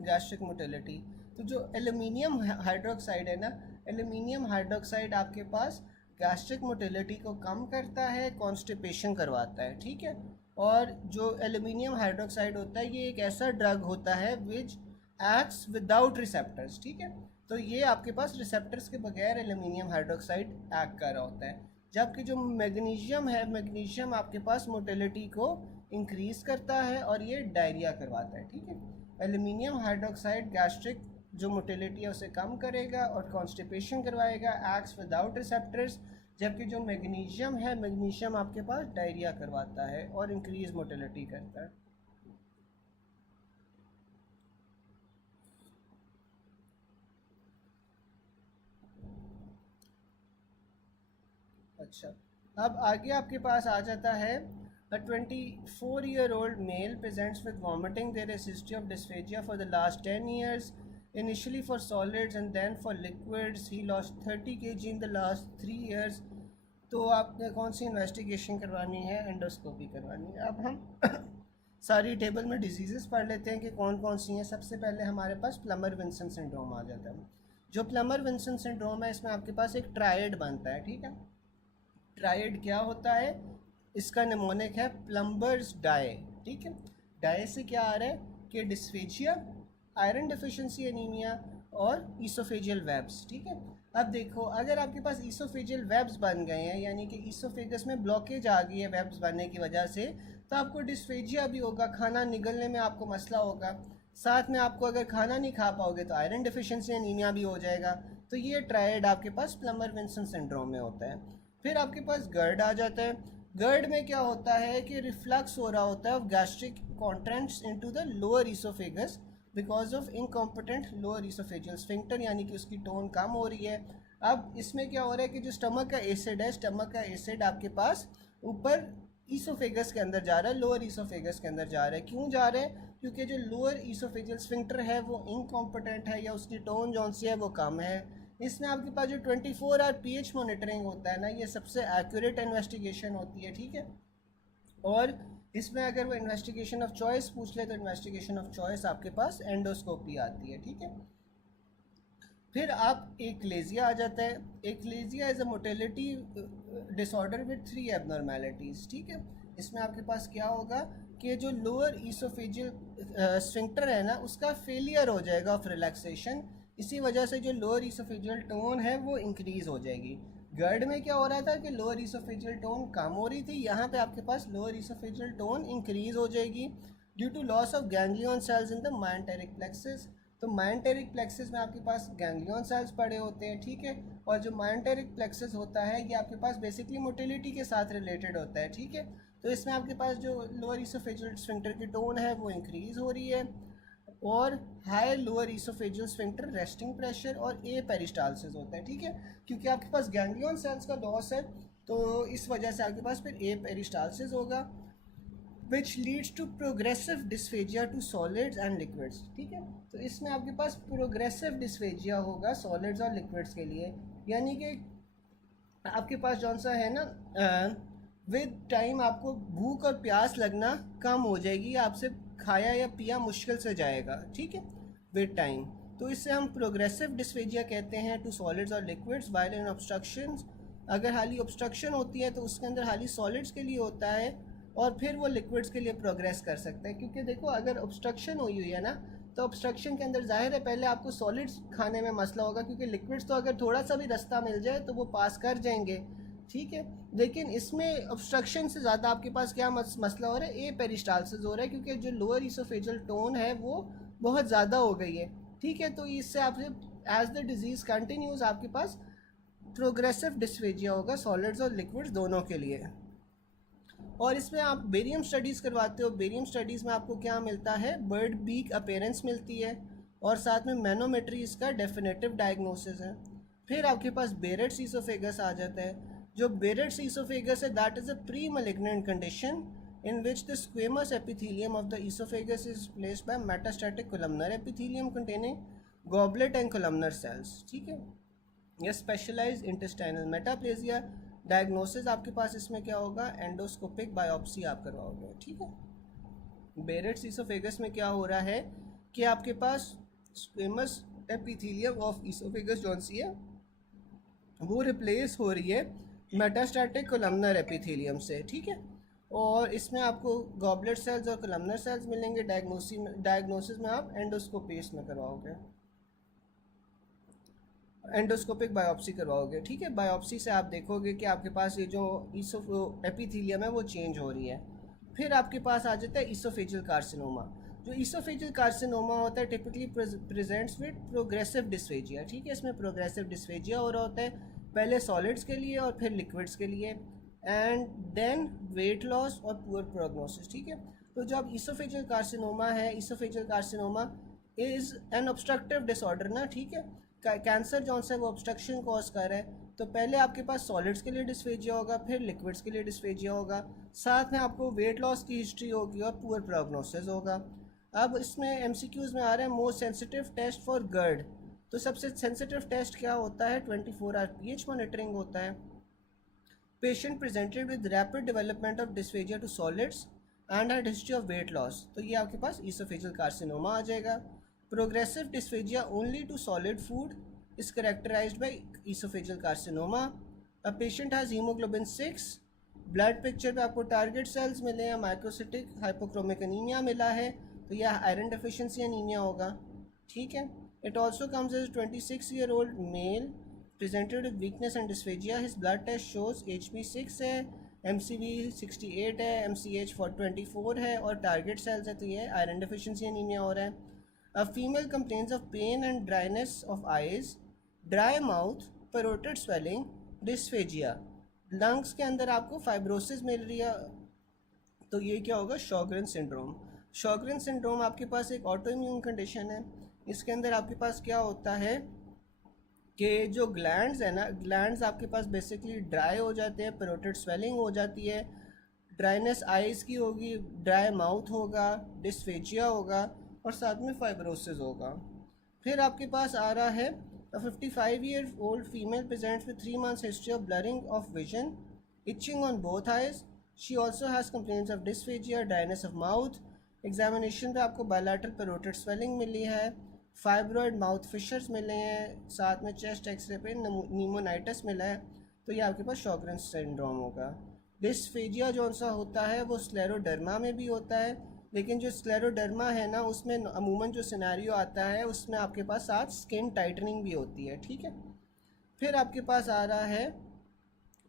गैस्ट्रिक मोटिलिटी। तो जो एल्यूमिनियम हाइड्रोक्साइड है ना, एल्यूमिनियम हाइड्रोक्साइड आपके पास गैस्ट्रिक मोटिलिटी को कम करता है, कॉन्स्टिपेशन करवाता है, ठीक है। और जो एल्यूमिनियम हाइड्रोक्साइड होता है ये एक ऐसा ड्रग होता है विच एक्ट्स विदाउट रिसेप्टर्स, ठीक है। तो ये आपके पास रिसेप्टर्स के बगैर एल्यूमिनियम हाइड्रोक्साइड एक्ट कर रहा होता है। जबकि जो मैग्नीशियम है, मैग्नीशियम आपके पास मोटिलिटी को इंक्रीज़ करता है और ये डायरिया करवाता है, ठीक है। एल्यूमिनियम हाइड्रोक्साइड गैस्ट्रिक जो मोटिलिटी है उसे कम करेगा और कॉन्स्टिपेशन करवाएगा, एक्ट्स विदाउट रिसेप्टर्स। जबकि जो मैग्नीशियम है, मैग्नीशियम आपके पास डायरिया करवाता है और इंक्रीज मोटिलिटी करता है। अच्छा, अब आगे आपके पास आ जाता है A 24-year-old male presents with vomiting. There is history of dysphagia for the last 10 years. Initially for solids and then for liquids. He lost 30 kg in the last 3 years. तो आपने कौन सी इन्वेस्टिगेशन करवानी है? एंडोस्कोपी करवानी है। अब हम सारी टेबल में डिजीज़ेस पढ़ लेते हैं कि कौन कौन सी हैं। सबसे पहले हमारे पास प्लमर विंसन सिंड्रोम आ जाता है। जो प्लमर विंसन सिंड्रोम है इसमें आपके पास एक ट्रायड बनता है, ठीक है। ट्रायड क्या होता है? इसका निमोनिक है प्लम्बर्स डाई, ठीक है। डाई से क्या आ रहा है कि डिस्फेजिया, आयरन डिफिशिएंसी एनीमिया और ईसोफेजियल वेब्स, ठीक है। अब देखो, अगर आपके पास ईसोफेजियल वेब्स बन गए हैं यानी कि ईसोफेगस में ब्लॉकेज आ गई है वेब्स बनने की वजह से, तो आपको डिस्फेजिया भी होगा, खाना निगलने में आपको मसला होगा। साथ में आपको अगर खाना नहीं खा पाओगे तो आयरन डिफिशिएंसी एनीमिया भी हो जाएगा। तो ये ट्रायड आपके पास प्लमर विंसन सिंड्रोम में होता है। फिर आपके पास गर्ड आ जाता है। गर्ड में क्या होता है कि रिफ्लक्स हो रहा होता है of gastric contents into the lower esophagus because of incompetent lower esophageal sphincter, यानी कि उसकी टोन कम हो रही है। अब इसमें क्या हो रहा है कि जो स्टमक का एसिड है, स्टमक का एसिड आपके पास ऊपर ईसोफेगस के अंदर जा रहा है, लोअर ईसोफेगस के अंदर जा रहा है। क्यों जा रहा है? क्योंकि जो लोअर ईसोफेजियल स्फिंक्टर है वो इनकॉम्पिटेंट है या उसकी टोन जौन सी है वो कम है। इसमें आपके पास जो 24 आवर पीएच मॉनिटरिंग होता है ना, ये सबसे एक्यूरेट इन्वेस्टिगेशन होती है, ठीक है। और इसमें अगर वो इन्वेस्टिगेशन ऑफ चॉइस पूछ ले तो इन्वेस्टिगेशन ऑफ चॉइस आपके पास एंडोस्कोपी आती है, ठीक है। फिर आप एक्लेजिया आ जाता है। Achalasia is a motility disorder with 3 abnormalities, ठीक है। इसमें आपके पास क्या होगा कि जो लोअर ईसोफेजियल स्फिंक्टर है ना, उसका फेलियर हो जाएगा ऑफ रिलैक्सेशन। इसी वजह से जो लोअर ईसोफेजियल टोन है वो इंक्रीज़ हो जाएगी। गर्ड में क्या हो रहा था कि लोअर ईसोफेजियल टोन कम हो रही थी, यहाँ पे आपके पास लोअर ईसोफेजियल टोन इंक्रीज़ हो जाएगी due to loss of ganglion cells in the myenteric plexus. तो मायोटेरिक प्लेक्सस में आपके पास गैंग्लियन सेल्स पड़े होते हैं, ठीक है। और जो मायोटेरिक प्लेक्सस होता है ये आपके पास बेसिकली मोटिलिटी के साथ रिलेटेड होता है, ठीक है। तो इसमें आपके पास जो लोअर ईसोफेजियल स्फिंक्टर की टोन है वो इंक्रीज़ हो रही है। और high lower esophageal sphincter resting pressure और ए पेरिस्टालसिस होता है, ठीक है। क्योंकि आपके पास गैंग्लियन सेल्स का लॉस है तो इस वजह से आपके पास फिर ए पेरिस्टालसिस होगा, which leads to progressive dysphagia to solids and liquids, ठीक है। तो इसमें आपके पास प्रोग्रेसिव डिस्फेजिया होगा सॉलिड्स और लिक्विड्स के लिए, यानी कि आपके पास जौन सा है ना विद टाइम आपको भूख और प्यास लगना कम हो जाएगी, आपसे खाया या पिया मुश्किल से जाएगा, ठीक है, विद टाइम। तो इससे हम प्रोग्रेसिव डिस्फेजिया कहते हैं टू सॉलिड्स और लिक्विड्स। वाइल इन ऑब्स्ट्रक्शंस, अगर हाली ऑब्स्ट्रक्शन होती है तो उसके अंदर हाली सॉलिड्स के लिए होता है और फिर वो लिक्विड्स के लिए प्रोग्रेस कर सकते हैं। क्योंकि देखो अगर ऑब्स्ट्रक्शन हुई हुई है ना तो ऑब्स्ट्रक्शन के अंदर जाहिर है पहले आपको सॉलिड्स खाने में मसला होगा, क्योंकि लिक्विड्स तो अगर थोड़ा सा भी रास्ता मिल जाए तो वो पास कर जाएंगे, ठीक है। लेकिन इसमें ऑब्स्ट्रक्शन से ज़्यादा आपके पास क्या मसला हो रहा है, ए पेरिस्टालसिस हो रहा है, क्योंकि जो लोअर ईसोफेजियल टोन है वो बहुत ज़्यादा हो गई है, ठीक है। तो इससे आपसे एज द डिजीज़ कंटिन्यूज आपके पास प्रोग्रेसिव डिस्फेजिया होगा सॉलिड्स और लिक्विड्स दोनों के लिए। और इसमें आप बेरियम स्टडीज़ करवाते हो। बेरियम स्टडीज़ में आपको क्या मिलता है, बर्ड बीक अपीयरेंस मिलती है और साथ में मैनोमेट्री इसका डेफिनेटिव डायग्नोसिस है। फिर आपके पास बेरेट्स ईसोफेगस आ जाता है। जो बेरेट्स ईसोफेगस है that is a pre malignant condition in which the squamous epithelium of the esophagus is replaced by metastatic columnar epithelium containing goblet and columnar cells, ठीक है। यह स्पेशलाइज्ड इंटेस्टाइनल मेटाप्लेजिया। डायग्नोसिस आपके पास इसमें क्या होगा, एंडोस्कोपिक बायोप्सी आप करवाओगे, ठीक है। बेरेट्स ईसोफेगस में क्या हो रहा है कि आपके पास स्क्वेमस एपिथेलियम ऑफ ईसोफेगस जौन सी है वो रिप्लेस हो रही है मेटास्टैटिक कोलमनर एपिथेलियम से, ठीक है। और इसमें आपको गॉबलेट सेल्स और कोलमनर सेल्स मिलेंगे। डायग्नोसिस में आप एंडोस्कोपी इसमें करवाओगे, एंडोस्कोपिक बायोप्सी करवाओगे, ठीक है। बायोप्सी से आप देखोगे कि आपके पास ये जो एपिथेलियम है वो चेंज हो रही है। फिर आपके पास आ जाता है ईसोफेजियल कार्सिनोमा। जो ईसोफेजियल कार्सिनोमा होता है typically presents with progressive dysphagia, ठीक है। इसमें प्रोग्रेसिव डिस्फेजिया हो रहा होता है पहले सॉलिड्स के लिए और फिर लिक्विड्स के लिए, एंड देन वेट लॉस और पुअर प्रोग्नोसिस, ठीक है। तो जो अब ईसोफेजियल कार्सिनोमा है, oesophageal carcinoma is an obstructive disorder ना, ठीक है। कैंसर जौन सा वो ऑब्स्ट्रक्शन कॉज कर रहा है, तो पहले आपके पास सॉलिड्स के लिए डिस्फेजिया होगा, फिर लिक्विड्स के लिए डिस्फेजिया होगा, साथ में आपको वेट लॉस की हिस्ट्री होगी और पुअर प्रोग्नोसिस होगा। अब इसमें एमसीक्यूज़ में आ रहा है मोस्ट सेंसिटिव टेस्ट फॉर गर्ड। तो सबसे सेंसिटिव टेस्ट क्या होता है, 24 आवर पीएच मॉनिटरिंग होता है। Patient presented with rapid development of dysphagia to solids and had history of weight loss, तो ये आपके पास ईसोफेजियल कार्सिनोमा आ जाएगा। Progressive dysphagia only to solid food is characterized by esophageal carcinoma. A patient has hemoglobin 6, blood picture पे आपको target sales मिले हैं, माइक्रोसिटिक हाइपोक्रोमिक एनीमिया मिला है, तो यह आयरन डेफिशिएंसी एनीमिया होगा, ठीक है। It also comes as 26-year-old male presented with weakness and dysphagia. His blood test shows HB6 है, MCV 68 है, MCH 24 है और टारगेट सेल्स है, तो यह आयरन डेफिशिएंसी एनीमिया हो रहा है। A female complains of pain and dryness of eyes, dry mouth, parotid swelling, dysphagia. Lungs के अंदर आपको फाइब्रोसिस मिल रही है, तो ये क्या होगा, शॉगरेन सिंड्रोम। शॉगरेन सिंड्रोम आपके पास एक ऑटो इम्यून कंडीशन है। इसके अंदर आपके पास क्या होता है कि जो ग्लैंड्स है ना, ग्लैंड्स आपके पास बेसिकली ड्राई हो जाते हैं, पेरोटिड स्वेलिंग हो जाती है, ड्राइनेस आइज़ की होगी, ड्राई माउथ होगा, डिस्फेजिया होगा और साथ में फाइब्रोसिस होगा। फिर आपके पास आ रहा है a 55-year-old female presents with 3 months history of blurring of vision, itching on both eyes. She also has complaints of dysphagia, dryness of mouth. Examination पे आपको बायलैटरल पेरोटिड स्वेलिंग मिली है, फाइब्रॉइड माउथ फिशर्स मिले हैं, साथ में chest x ray पे pneumonitis मिला है। तो ये आपके पास शॉगरेन्स सिंड्रोम होगा। डिस्फेजिया जो सा होता है वो स्क्लेरोडर्मा में भी होता है, लेकिन जो स्क्लेरोडर्मा है ना उसमें अमूमन जो सिनेरियो आता है उसमें आपके पास साथ स्किन टाइटनिंग भी होती है, ठीक है। फिर आपके पास आ रहा है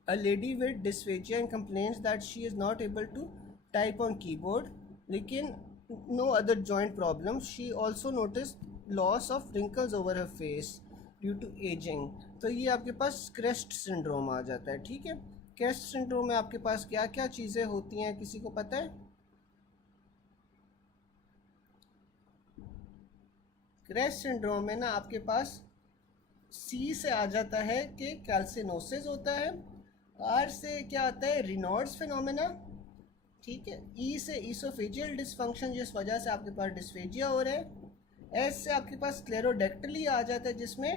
a lady with dysphagia and complains that she is not able to type on keyboard, लेकिन no other joint problem. She also notice loss of wrinkles over her face due to ageing. तो ये आपके पास crest syndrome आ जाता है, ठीक है। Crest syndrome में आपके पास क्या क्या चीज़ें होती हैं, किसी को पता है? क्रेस्ट सिंड्रोम में ना आपके पास सी से आ जाता है कि कैल्सिनोसिस होता है, आर से क्या आता है रिनॉल्ड्स फिनोमेना, ठीक है, ई से ईसोफेजियल डिसफंक्शन जिस वजह से आपके पास डिस्फेजिया हो रहा है, एस से आपके पास स्क्लेरोडेक्टली आ जाता है जिसमें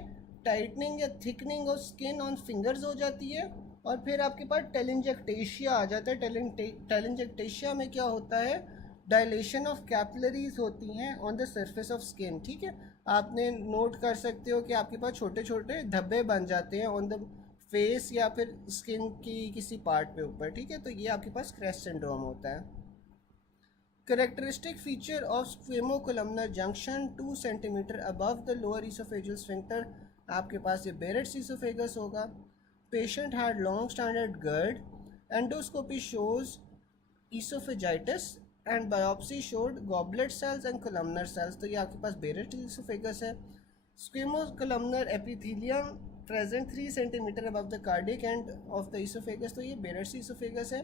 टाइटनिंग या thickening of skin on fingers हो जाती है, और फिर आपके पास टेलिंजेक्टेशिया आ जाता है। टेलिंजेक्टेशिया में क्या होता है, डायलेशन ऑफ कैपिलरीज होती हैं on the surface of skin, ठीक है। आपने नोट कर सकते हो कि आपके पास छोटे छोटे धब्बे बन जाते हैं ऑन द फेस या फिर स्किन की किसी पार्ट पे ऊपर, ठीक है। तो ये आपके पास क्रेस्ट सिंड्रोम होता है। Characteristic feature of squamocolumnar junction 2 cm above the lower esophageal sphincter, आपके पास ये बेरेट्स esophagus होगा। Patient had long standard GERD. Endoscopy shows esophagitis and biopsy showed goblet cells and columnar cells। तो ये आपके पास बेरेट्स esophagus है। Squamocolumnar epithelium present 3 cm above the cardiac end of the esophagus। तो ये Barrett's esophagus है।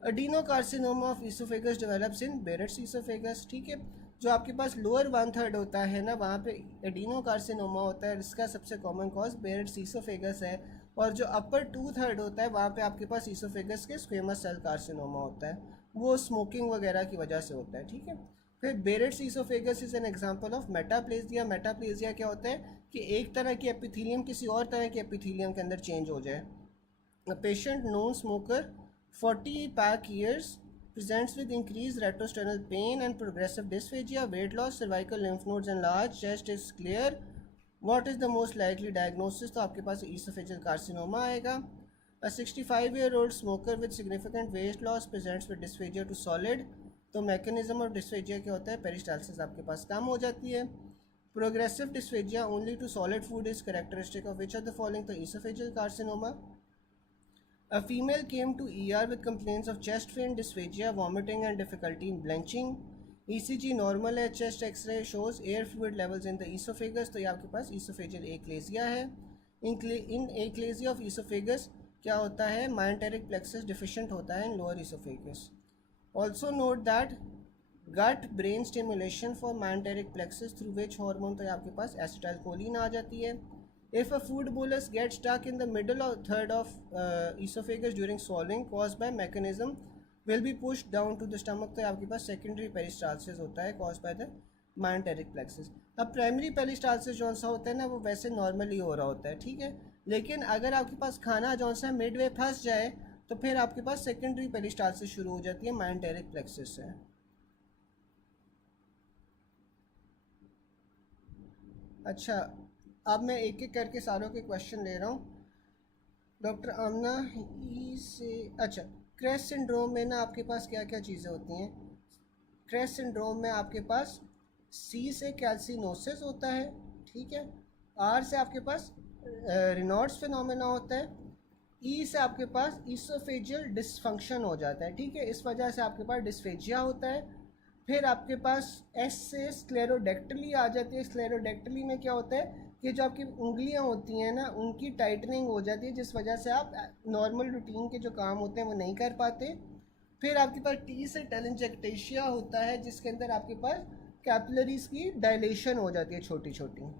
Adenocarcinoma of esophagus develops in Barrett's esophagus, ठीक है। जो आपके पास लोअर 1/3 होता है ना वहाँ पे एडिनोकार्सिनोमा होता है, इसका सबसे कॉमन कॉज बेरेट्स ईसोफेगस है। और जो अपर 2/3 होता है वहाँ पे आपके पास ईसोफेगस के स्क्वेमस सेल कार्सिनोमा होता है, वो स्मोकिंग वगैरह की वजह से होता है, ठीक है। फिर Barrett's esophagus is an example of metaplasia. Metaplasia क्या होता है कि एक तरह की एपिथीलियम किसी और तरह के एपिथीलियम के अंदर चेंज हो जाए। Patient non smoker 40 pack years presents with increased retrosternal pain and progressive dysphagia, weight loss, cervical lymph nodes enlarged, chest is clear. What is the most likely diagnosis? तो आपके पास esophageal carcinoma आएगा। A 65-year-old smoker with significant weight loss presents with dysphagia to solid। तो mechanism of dysphagia क्या होता है, peristalsis आपके पास कम हो जाती है। Progressive dysphagia only to solid food is characteristic of which of the following? तो esophageal carcinoma। A female came to ER with complaints of chest pain, dysphagia, vomiting and difficulty in blanching. ECG normal है, chest X-ray shows air fluid levels in the esophagus। तो ये आपके पास esophageal achalasia है। In achalasia of esophagus क्या होता है, mesenteric plexus deficient होता है in lower esophagus। Also note that gut brain stimulation for mesenteric plexus through which hormone, तो ये आपके पास acetylcholine आ जाती है। If a food bolus gets stuck in the middle or third of esophagus during swallowing caused by mechanism will be pushed down to the stomach। तो आपके पास secondary peristalsis होता है caused by the mesenteric plexus। अब primary peristalsis जो सा होता है ना वो वैसे normally हो रहा होता है, ठीक है। लेकिन अगर आपके पास खाना जो सा midway फंस जाए तो फिर आपके पास secondary peristalsis शुरू हो जाती है mesenteric plexus से। अच्छा, अब मैं एक एक करके सारों के क्वेश्चन ले रहा हूँ। डॉक्टर आमना ई से, अच्छा, क्रेस्ट सिंड्रोम में ना आपके पास क्या क्या चीज़ें होती हैं? क्रेस्ट सिंड्रोम में आपके पास सी से कैल्सिनोसिस होता है, ठीक है। आर से आपके पास रिनॉल्ड्स फिनोमेना होता है। ई से आपके पास ईसोफेजियल डिसफंक्शन हो जाता है, ठीक है, इस वजह से आपके पास डिस्फेजिया होता है। फिर आपके पास एस से स्क्लेरोडेक्टली आ जाती है। स्क्लेरोडेक्टली में क्या होता है कि जो आपकी उंगलियां होती हैं ना उनकी टाइटनिंग हो जाती है जिस वजह से आप नॉर्मल रूटीन के जो काम होते हैं वो नहीं कर पाते। फिर आपके पास टी से टेलिंजेक्टेशिया होता है जिसके अंदर आपके पास कैपिलरीज की डायलेशन हो जाती है छोटी छोटी।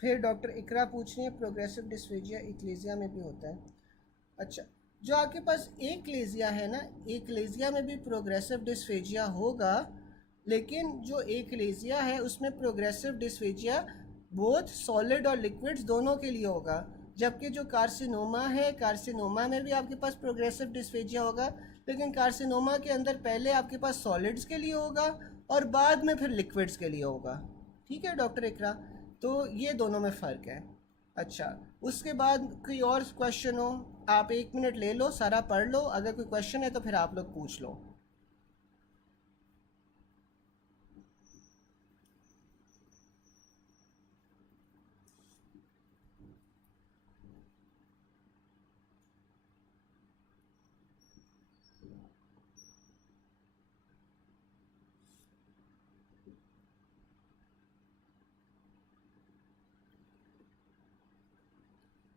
फिर डॉक्टर इकरा पूछ रही है प्रोग्रेसिव डिस्फेजिया इक्लेजिया में भी होता है। अच्छा, जो आपके पास एकलेजिया है ना, एकलेजिया में भी प्रोग्रेसिव डिस्फेजिया होगा, लेकिन जो एकलेजिया है उसमें प्रोग्रेसिव डिस्फेजिया बोथ सॉलिड और लिक्विड्स दोनों के लिए होगा। जबकि जो कार्सिनोमा है, कार्सिनोमा में भी आपके पास प्रोग्रेसिव डिस्फेजिया होगा, लेकिन कार्सिनोमा के अंदर पहले आपके पास सॉलिड्स के लिए होगा और बाद में फिर लिक्विड्स के लिए होगा। ठीक है डॉक्टर इकरा, तो ये दोनों में फ़र्क है। अच्छा, उसके बाद कोई और क्वेश्चन हो, आप 1 मिनट ले लो, सारा पढ़ लो, अगर कोई क्वेश्चन है तो फिर आप लोग पूछ लो।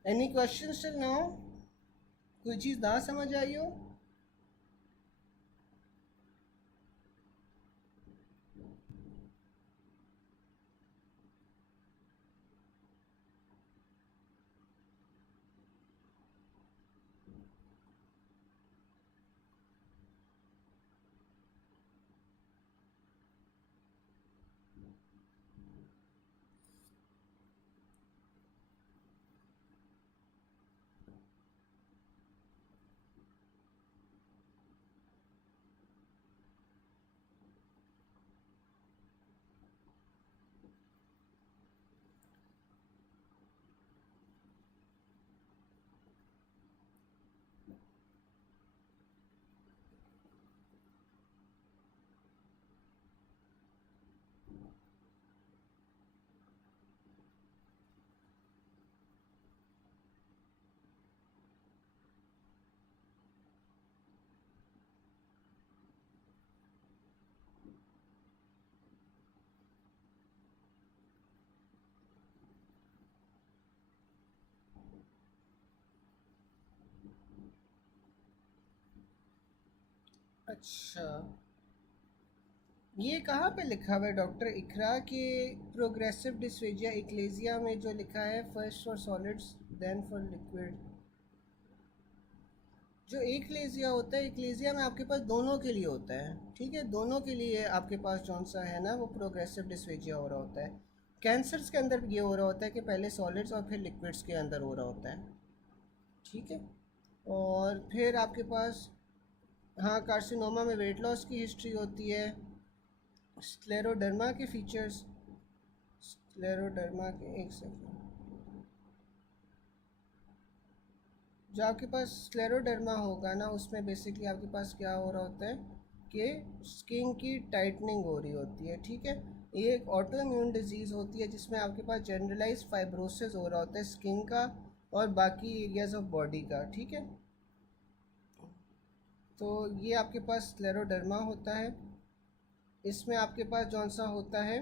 Any question till now? कोई चीज़ ना समझ आई हो? अच्छा, ये कहाँ पे लिखा हुआ है डॉक्टर इकरा के प्रोग्रेसिव डिस्फेजिया इक्लेजिया में जो लिखा है first for solids then for liquid? जो एकलेजिया होता है, एकलेजिया में आपके पास दोनों के लिए होता है। ठीक है, दोनों के लिए आपके पास कौन सा है ना, वो प्रोग्रेसिव डिस्फेजिया हो रहा होता है। कैंसर्स के अंदर ये हो रहा होता है कि पहले सॉलिड्स और फिर लिक्विड्स के अंदर हो रहा होता है। ठीक है, और फिर आपके पास, हाँ, कार्सिनोमा में वेट लॉस की हिस्ट्री होती है। स्क्लेरोडर्मा के फीचर्स, स्क्लेरोडर्मा के, एक सेकंड, जो आपके पास स्क्लेरोडर्मा होगा ना, उसमें बेसिकली आपके पास क्या हो रहा होता है कि स्किन की टाइटनिंग हो रही होती है। ठीक है, ये एक ऑटो इम्यून डिजीज़ होती है जिसमें आपके पास जनरलाइज फाइब्रोसिस हो रहा होता है स्किन का और बाकी एरियाज ऑफ बॉडी का। ठीक है, तो ये आपके पास स्क्लेरोडर्मा होता है। इसमें आपके पास जौन सा होता है,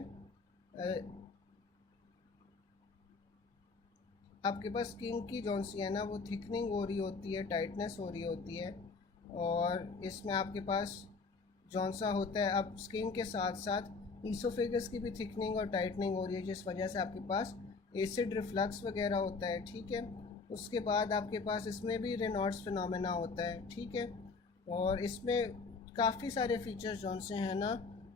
आपके पास स्किन की जौन सी है ना, वो थिकनिंग हो रही होती है, टाइटनेस हो रही होती है। और इसमें आपके पास जौन सा होता है, अब स्किन के साथ साथ ईसोफेगस की भी थिकनिंग और टाइटनिंग हो रही है, जिस वजह से आपके पास एसिड रिफ्लक्स वगैरह होता है। ठीक है, उसके बाद आपके पास इसमें भी रेनॉल्ड्स फिनोमेना होता है। ठीक है, और इसमें काफ़ी सारे फीचर्स जौन से हैं ना,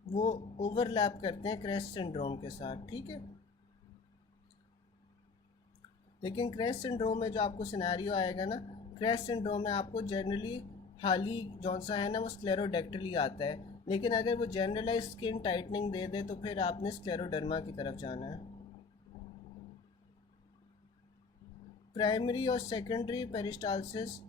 वो ओवरलैप करते हैं क्रेस्ट सिंड्रोम के साथ। ठीक है, लेकिन क्रेस्ट सिंड्रोम में जो आपको सिनेरियो आएगा ना, क्रेस्ट सिंड्रोम में आपको जनरली हाली जौन सा है ना, वो स्क्लेरोडेक्टली आता है। लेकिन अगर वो जनरलाइज स्किन टाइटनिंग दे दे तो फिर आपने स्क्लेरोडर्मा की तरफ जाना है। प्राइमरी और सेकेंडरी पेरिस्टालसिस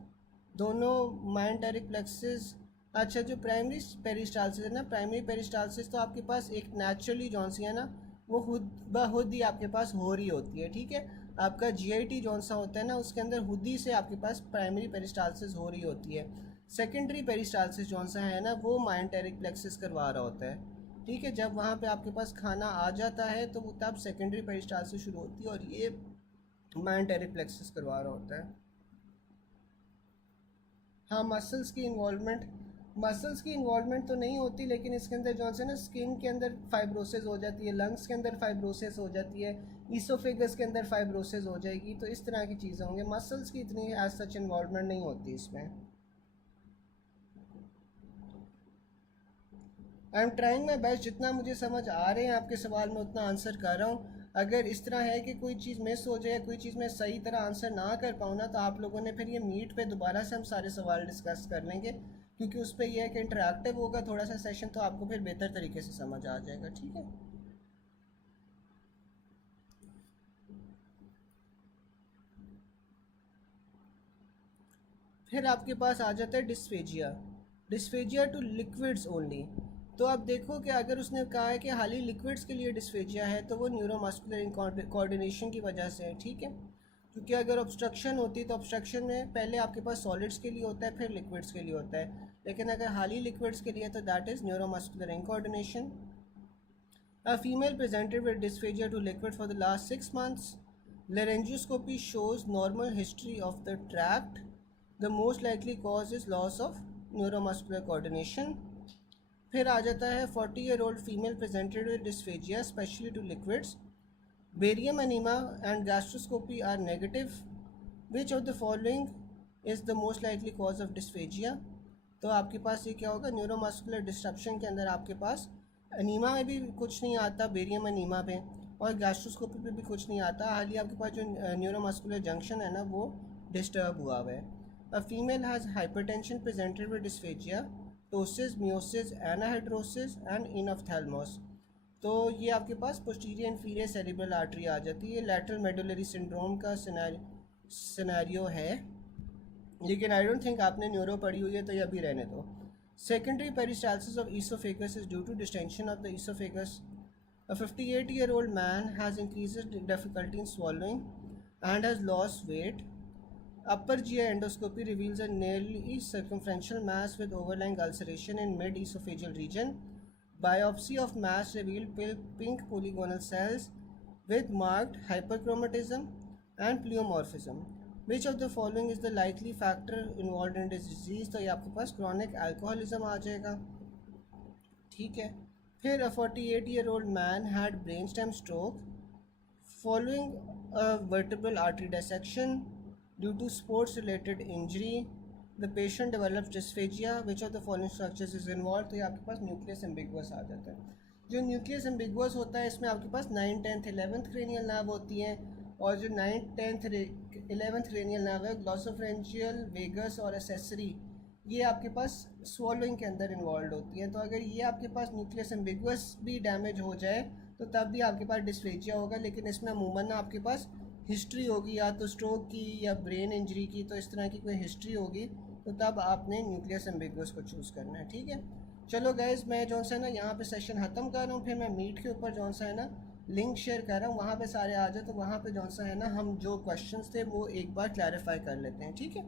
दोनों माइंटेरिक प्लेक्सिस। अच्छा, जो प्राइमरी पेरिस्टालसिस है ना, प्राइमरी पेरिस्टालसिस तो आपके पास एक नेचुरली जौन सी है ना, वो खुद ब खुद ही आपके पास हो रही होती है। ठीक है, आपका जीआईटी जौन सा होता है ना, उसके अंदर खुद ही से आपके पास प्राइमरी पेरिस्टालसिस हो रही होती है। सेकेंडरी पेरिस्टालसिस जौन सा है ना, वो माइंटेरिक प्लेक्सिस करवा रहा होता है। ठीक है, जब वहाँ पे आपके पास खाना आ जाता है तो वो तब सेकेंडरी पेरिस्टालसिस शुरू होती है और ये माइंटेरिक प्लेक्सिस करवा रहा होता है। हाँ, मसल्स की इन्वॉल्वमेंट, मसल्स की इन्वॉल्वमेंट तो नहीं होती, लेकिन इसके अंदर जो है ना स्किन के अंदर फाइब्रोसिस हो जाती है, लंग्स के अंदर फाइब्रोसिस हो जाती है, ईसोफेगस के अंदर फाइब्रोसिस हो जाएगी, तो इस तरह की चीज़ें होंगी। मसल्स की इतनी एज सच इन्वॉल्वमेंट नहीं होती इसमें। I am trying my best, जितना मुझे समझ आ रहे हैं आपके सवाल में उतना आंसर कर रहा हूँ। अगर इस तरह है कि कोई चीज़ मिस हो जाए, कोई चीज़ मैं सही तरह आंसर ना कर पाऊँ ना, तो आप लोगों ने फिर ये मीट पे दोबारा से हम सारे सवाल डिस्कस कर लेंगे, क्योंकि उस पर यह है कि इंटरेक्टिव होगा थोड़ा सा सेशन, तो आपको फिर बेहतर तरीके से समझ आ जाएगा। ठीक है, फिर आपके पास आ जाता है dysphagia. Dysphagia two liquids only. तो आप देखो कि अगर उसने कहा है कि हाली लिक्विड्स के लिए डिस्फेजिया है, तो वो न्यूरोमस्कुलर कोऑर्डिनेशन की वजह से है। ठीक है, क्योंकि अगर ऑब्स्ट्रक्शन होती है तो ऑब्स्ट्रक्शन में पहले आपके पास सॉलिड्स के लिए होता है, फिर लिक्विड्स के लिए होता है, लेकिन अगर हाली लिक्विड्स के लिए तो that is neuromuscular incoordination. A female presented with dysphagia to liquid for the last 6 months. Laryngoscopy shows normal history of the tract. The most likely cause is loss of neuromuscular coordination. फिर आ जाता है 40-year-old female presented with dysphagia, especially to liquids. Barium anemia and gastroscopy are negative. Which of the following is the most likely cause of dysphagia? तो आपके पास ये क्या होगा, neuromuscular disruption के अंदर आपके पास अनीमा में भी कुछ नहीं आता, बेरियम अनीमा पे, और गैस्ट्रोस्कोपी पे भी कुछ नहीं आता, हालांकि आपके पास जो न्यूरोमस्कुलर जंक्शन है ना वो डिस्टर्ब हुआ हुआ है। A female has hypertension presented with dysphagia, ptosis, miosis, anhidrosis and enophthalmos. तो ये आपके पास पोस्टीरियर इन्फीरियर सेरिब्रल आर्टरी आ जाती है, लैटरल मेडुलरी सिंड्रोम का सिनेरियो है, लेकिन आई डोंट थिंक आपने न्यूरो पढ़ी हुई है, तो ये अभी रहने दो। Secondary peristalsis of esophagus is due to distension of the esophagus. A 58-year-old man has increased difficulty in swallowing and has lost weight. Upper GI endoscopy reveals a nearly circumferential mass with overlying ulceration in mid-esophageal region. Biopsy of mass revealed pink polygonal cells with marked hyperchromatism and pleomorphism. Which of the following is the likely factor involve in this disease? तो ये आपके पास chronic alcoholism आ जाएगा। ठीक है, फिर a 48-year-old man had brain stem stroke following a vertebral artery dissection due to sports related injury. The patient develops dysphagia, which of the following structures is involve? तो ये आपके पास न्यूक्लियस एम्बिगुअस आ जाता है। जो न्यूक्लियस एम्बिगुअस होता है इसमें आपके पास 9, 10th, 11th क्रेनियल नर्व होती हैं, और जो 9th, 10th, 11th cranial nerve है, ग्लॉसोफ्रेंशियल, वेगस और एसेसरी, ये आपके पास स्वॉलोइंग के अंदर इन्वॉल्व होती हैं। तो अगर ये आपके पास न्यूक्लियस एम्बिगुअस भी डैमेज हो जाए तो तब भी आपके पास डिस्फेजिया होगा, लेकिन इसमें अमूमन ना आपके पास हिस्ट्री होगी या तो स्ट्रोक की या ब्रेन इंजरी की, तो इस तरह की कोई हिस्ट्री होगी, तो तब आपने न्यूक्लियस एम्बिगुअस को चूज़ करना है। ठीक है, चलो गाइज, मैं जो सा है ना यहाँ पे सेशन ख़त्म कर रहा हूँ, फिर मैं मीट के ऊपर जो सा है ना लिंक शेयर कर रहा हूँ, वहाँ पे सारे आ जाए, तो वहाँ पे जो सा है ना हम जो क्वेश्चंस थे वो एक बार क्लैरिफाई कर लेते हैं। ठीक है।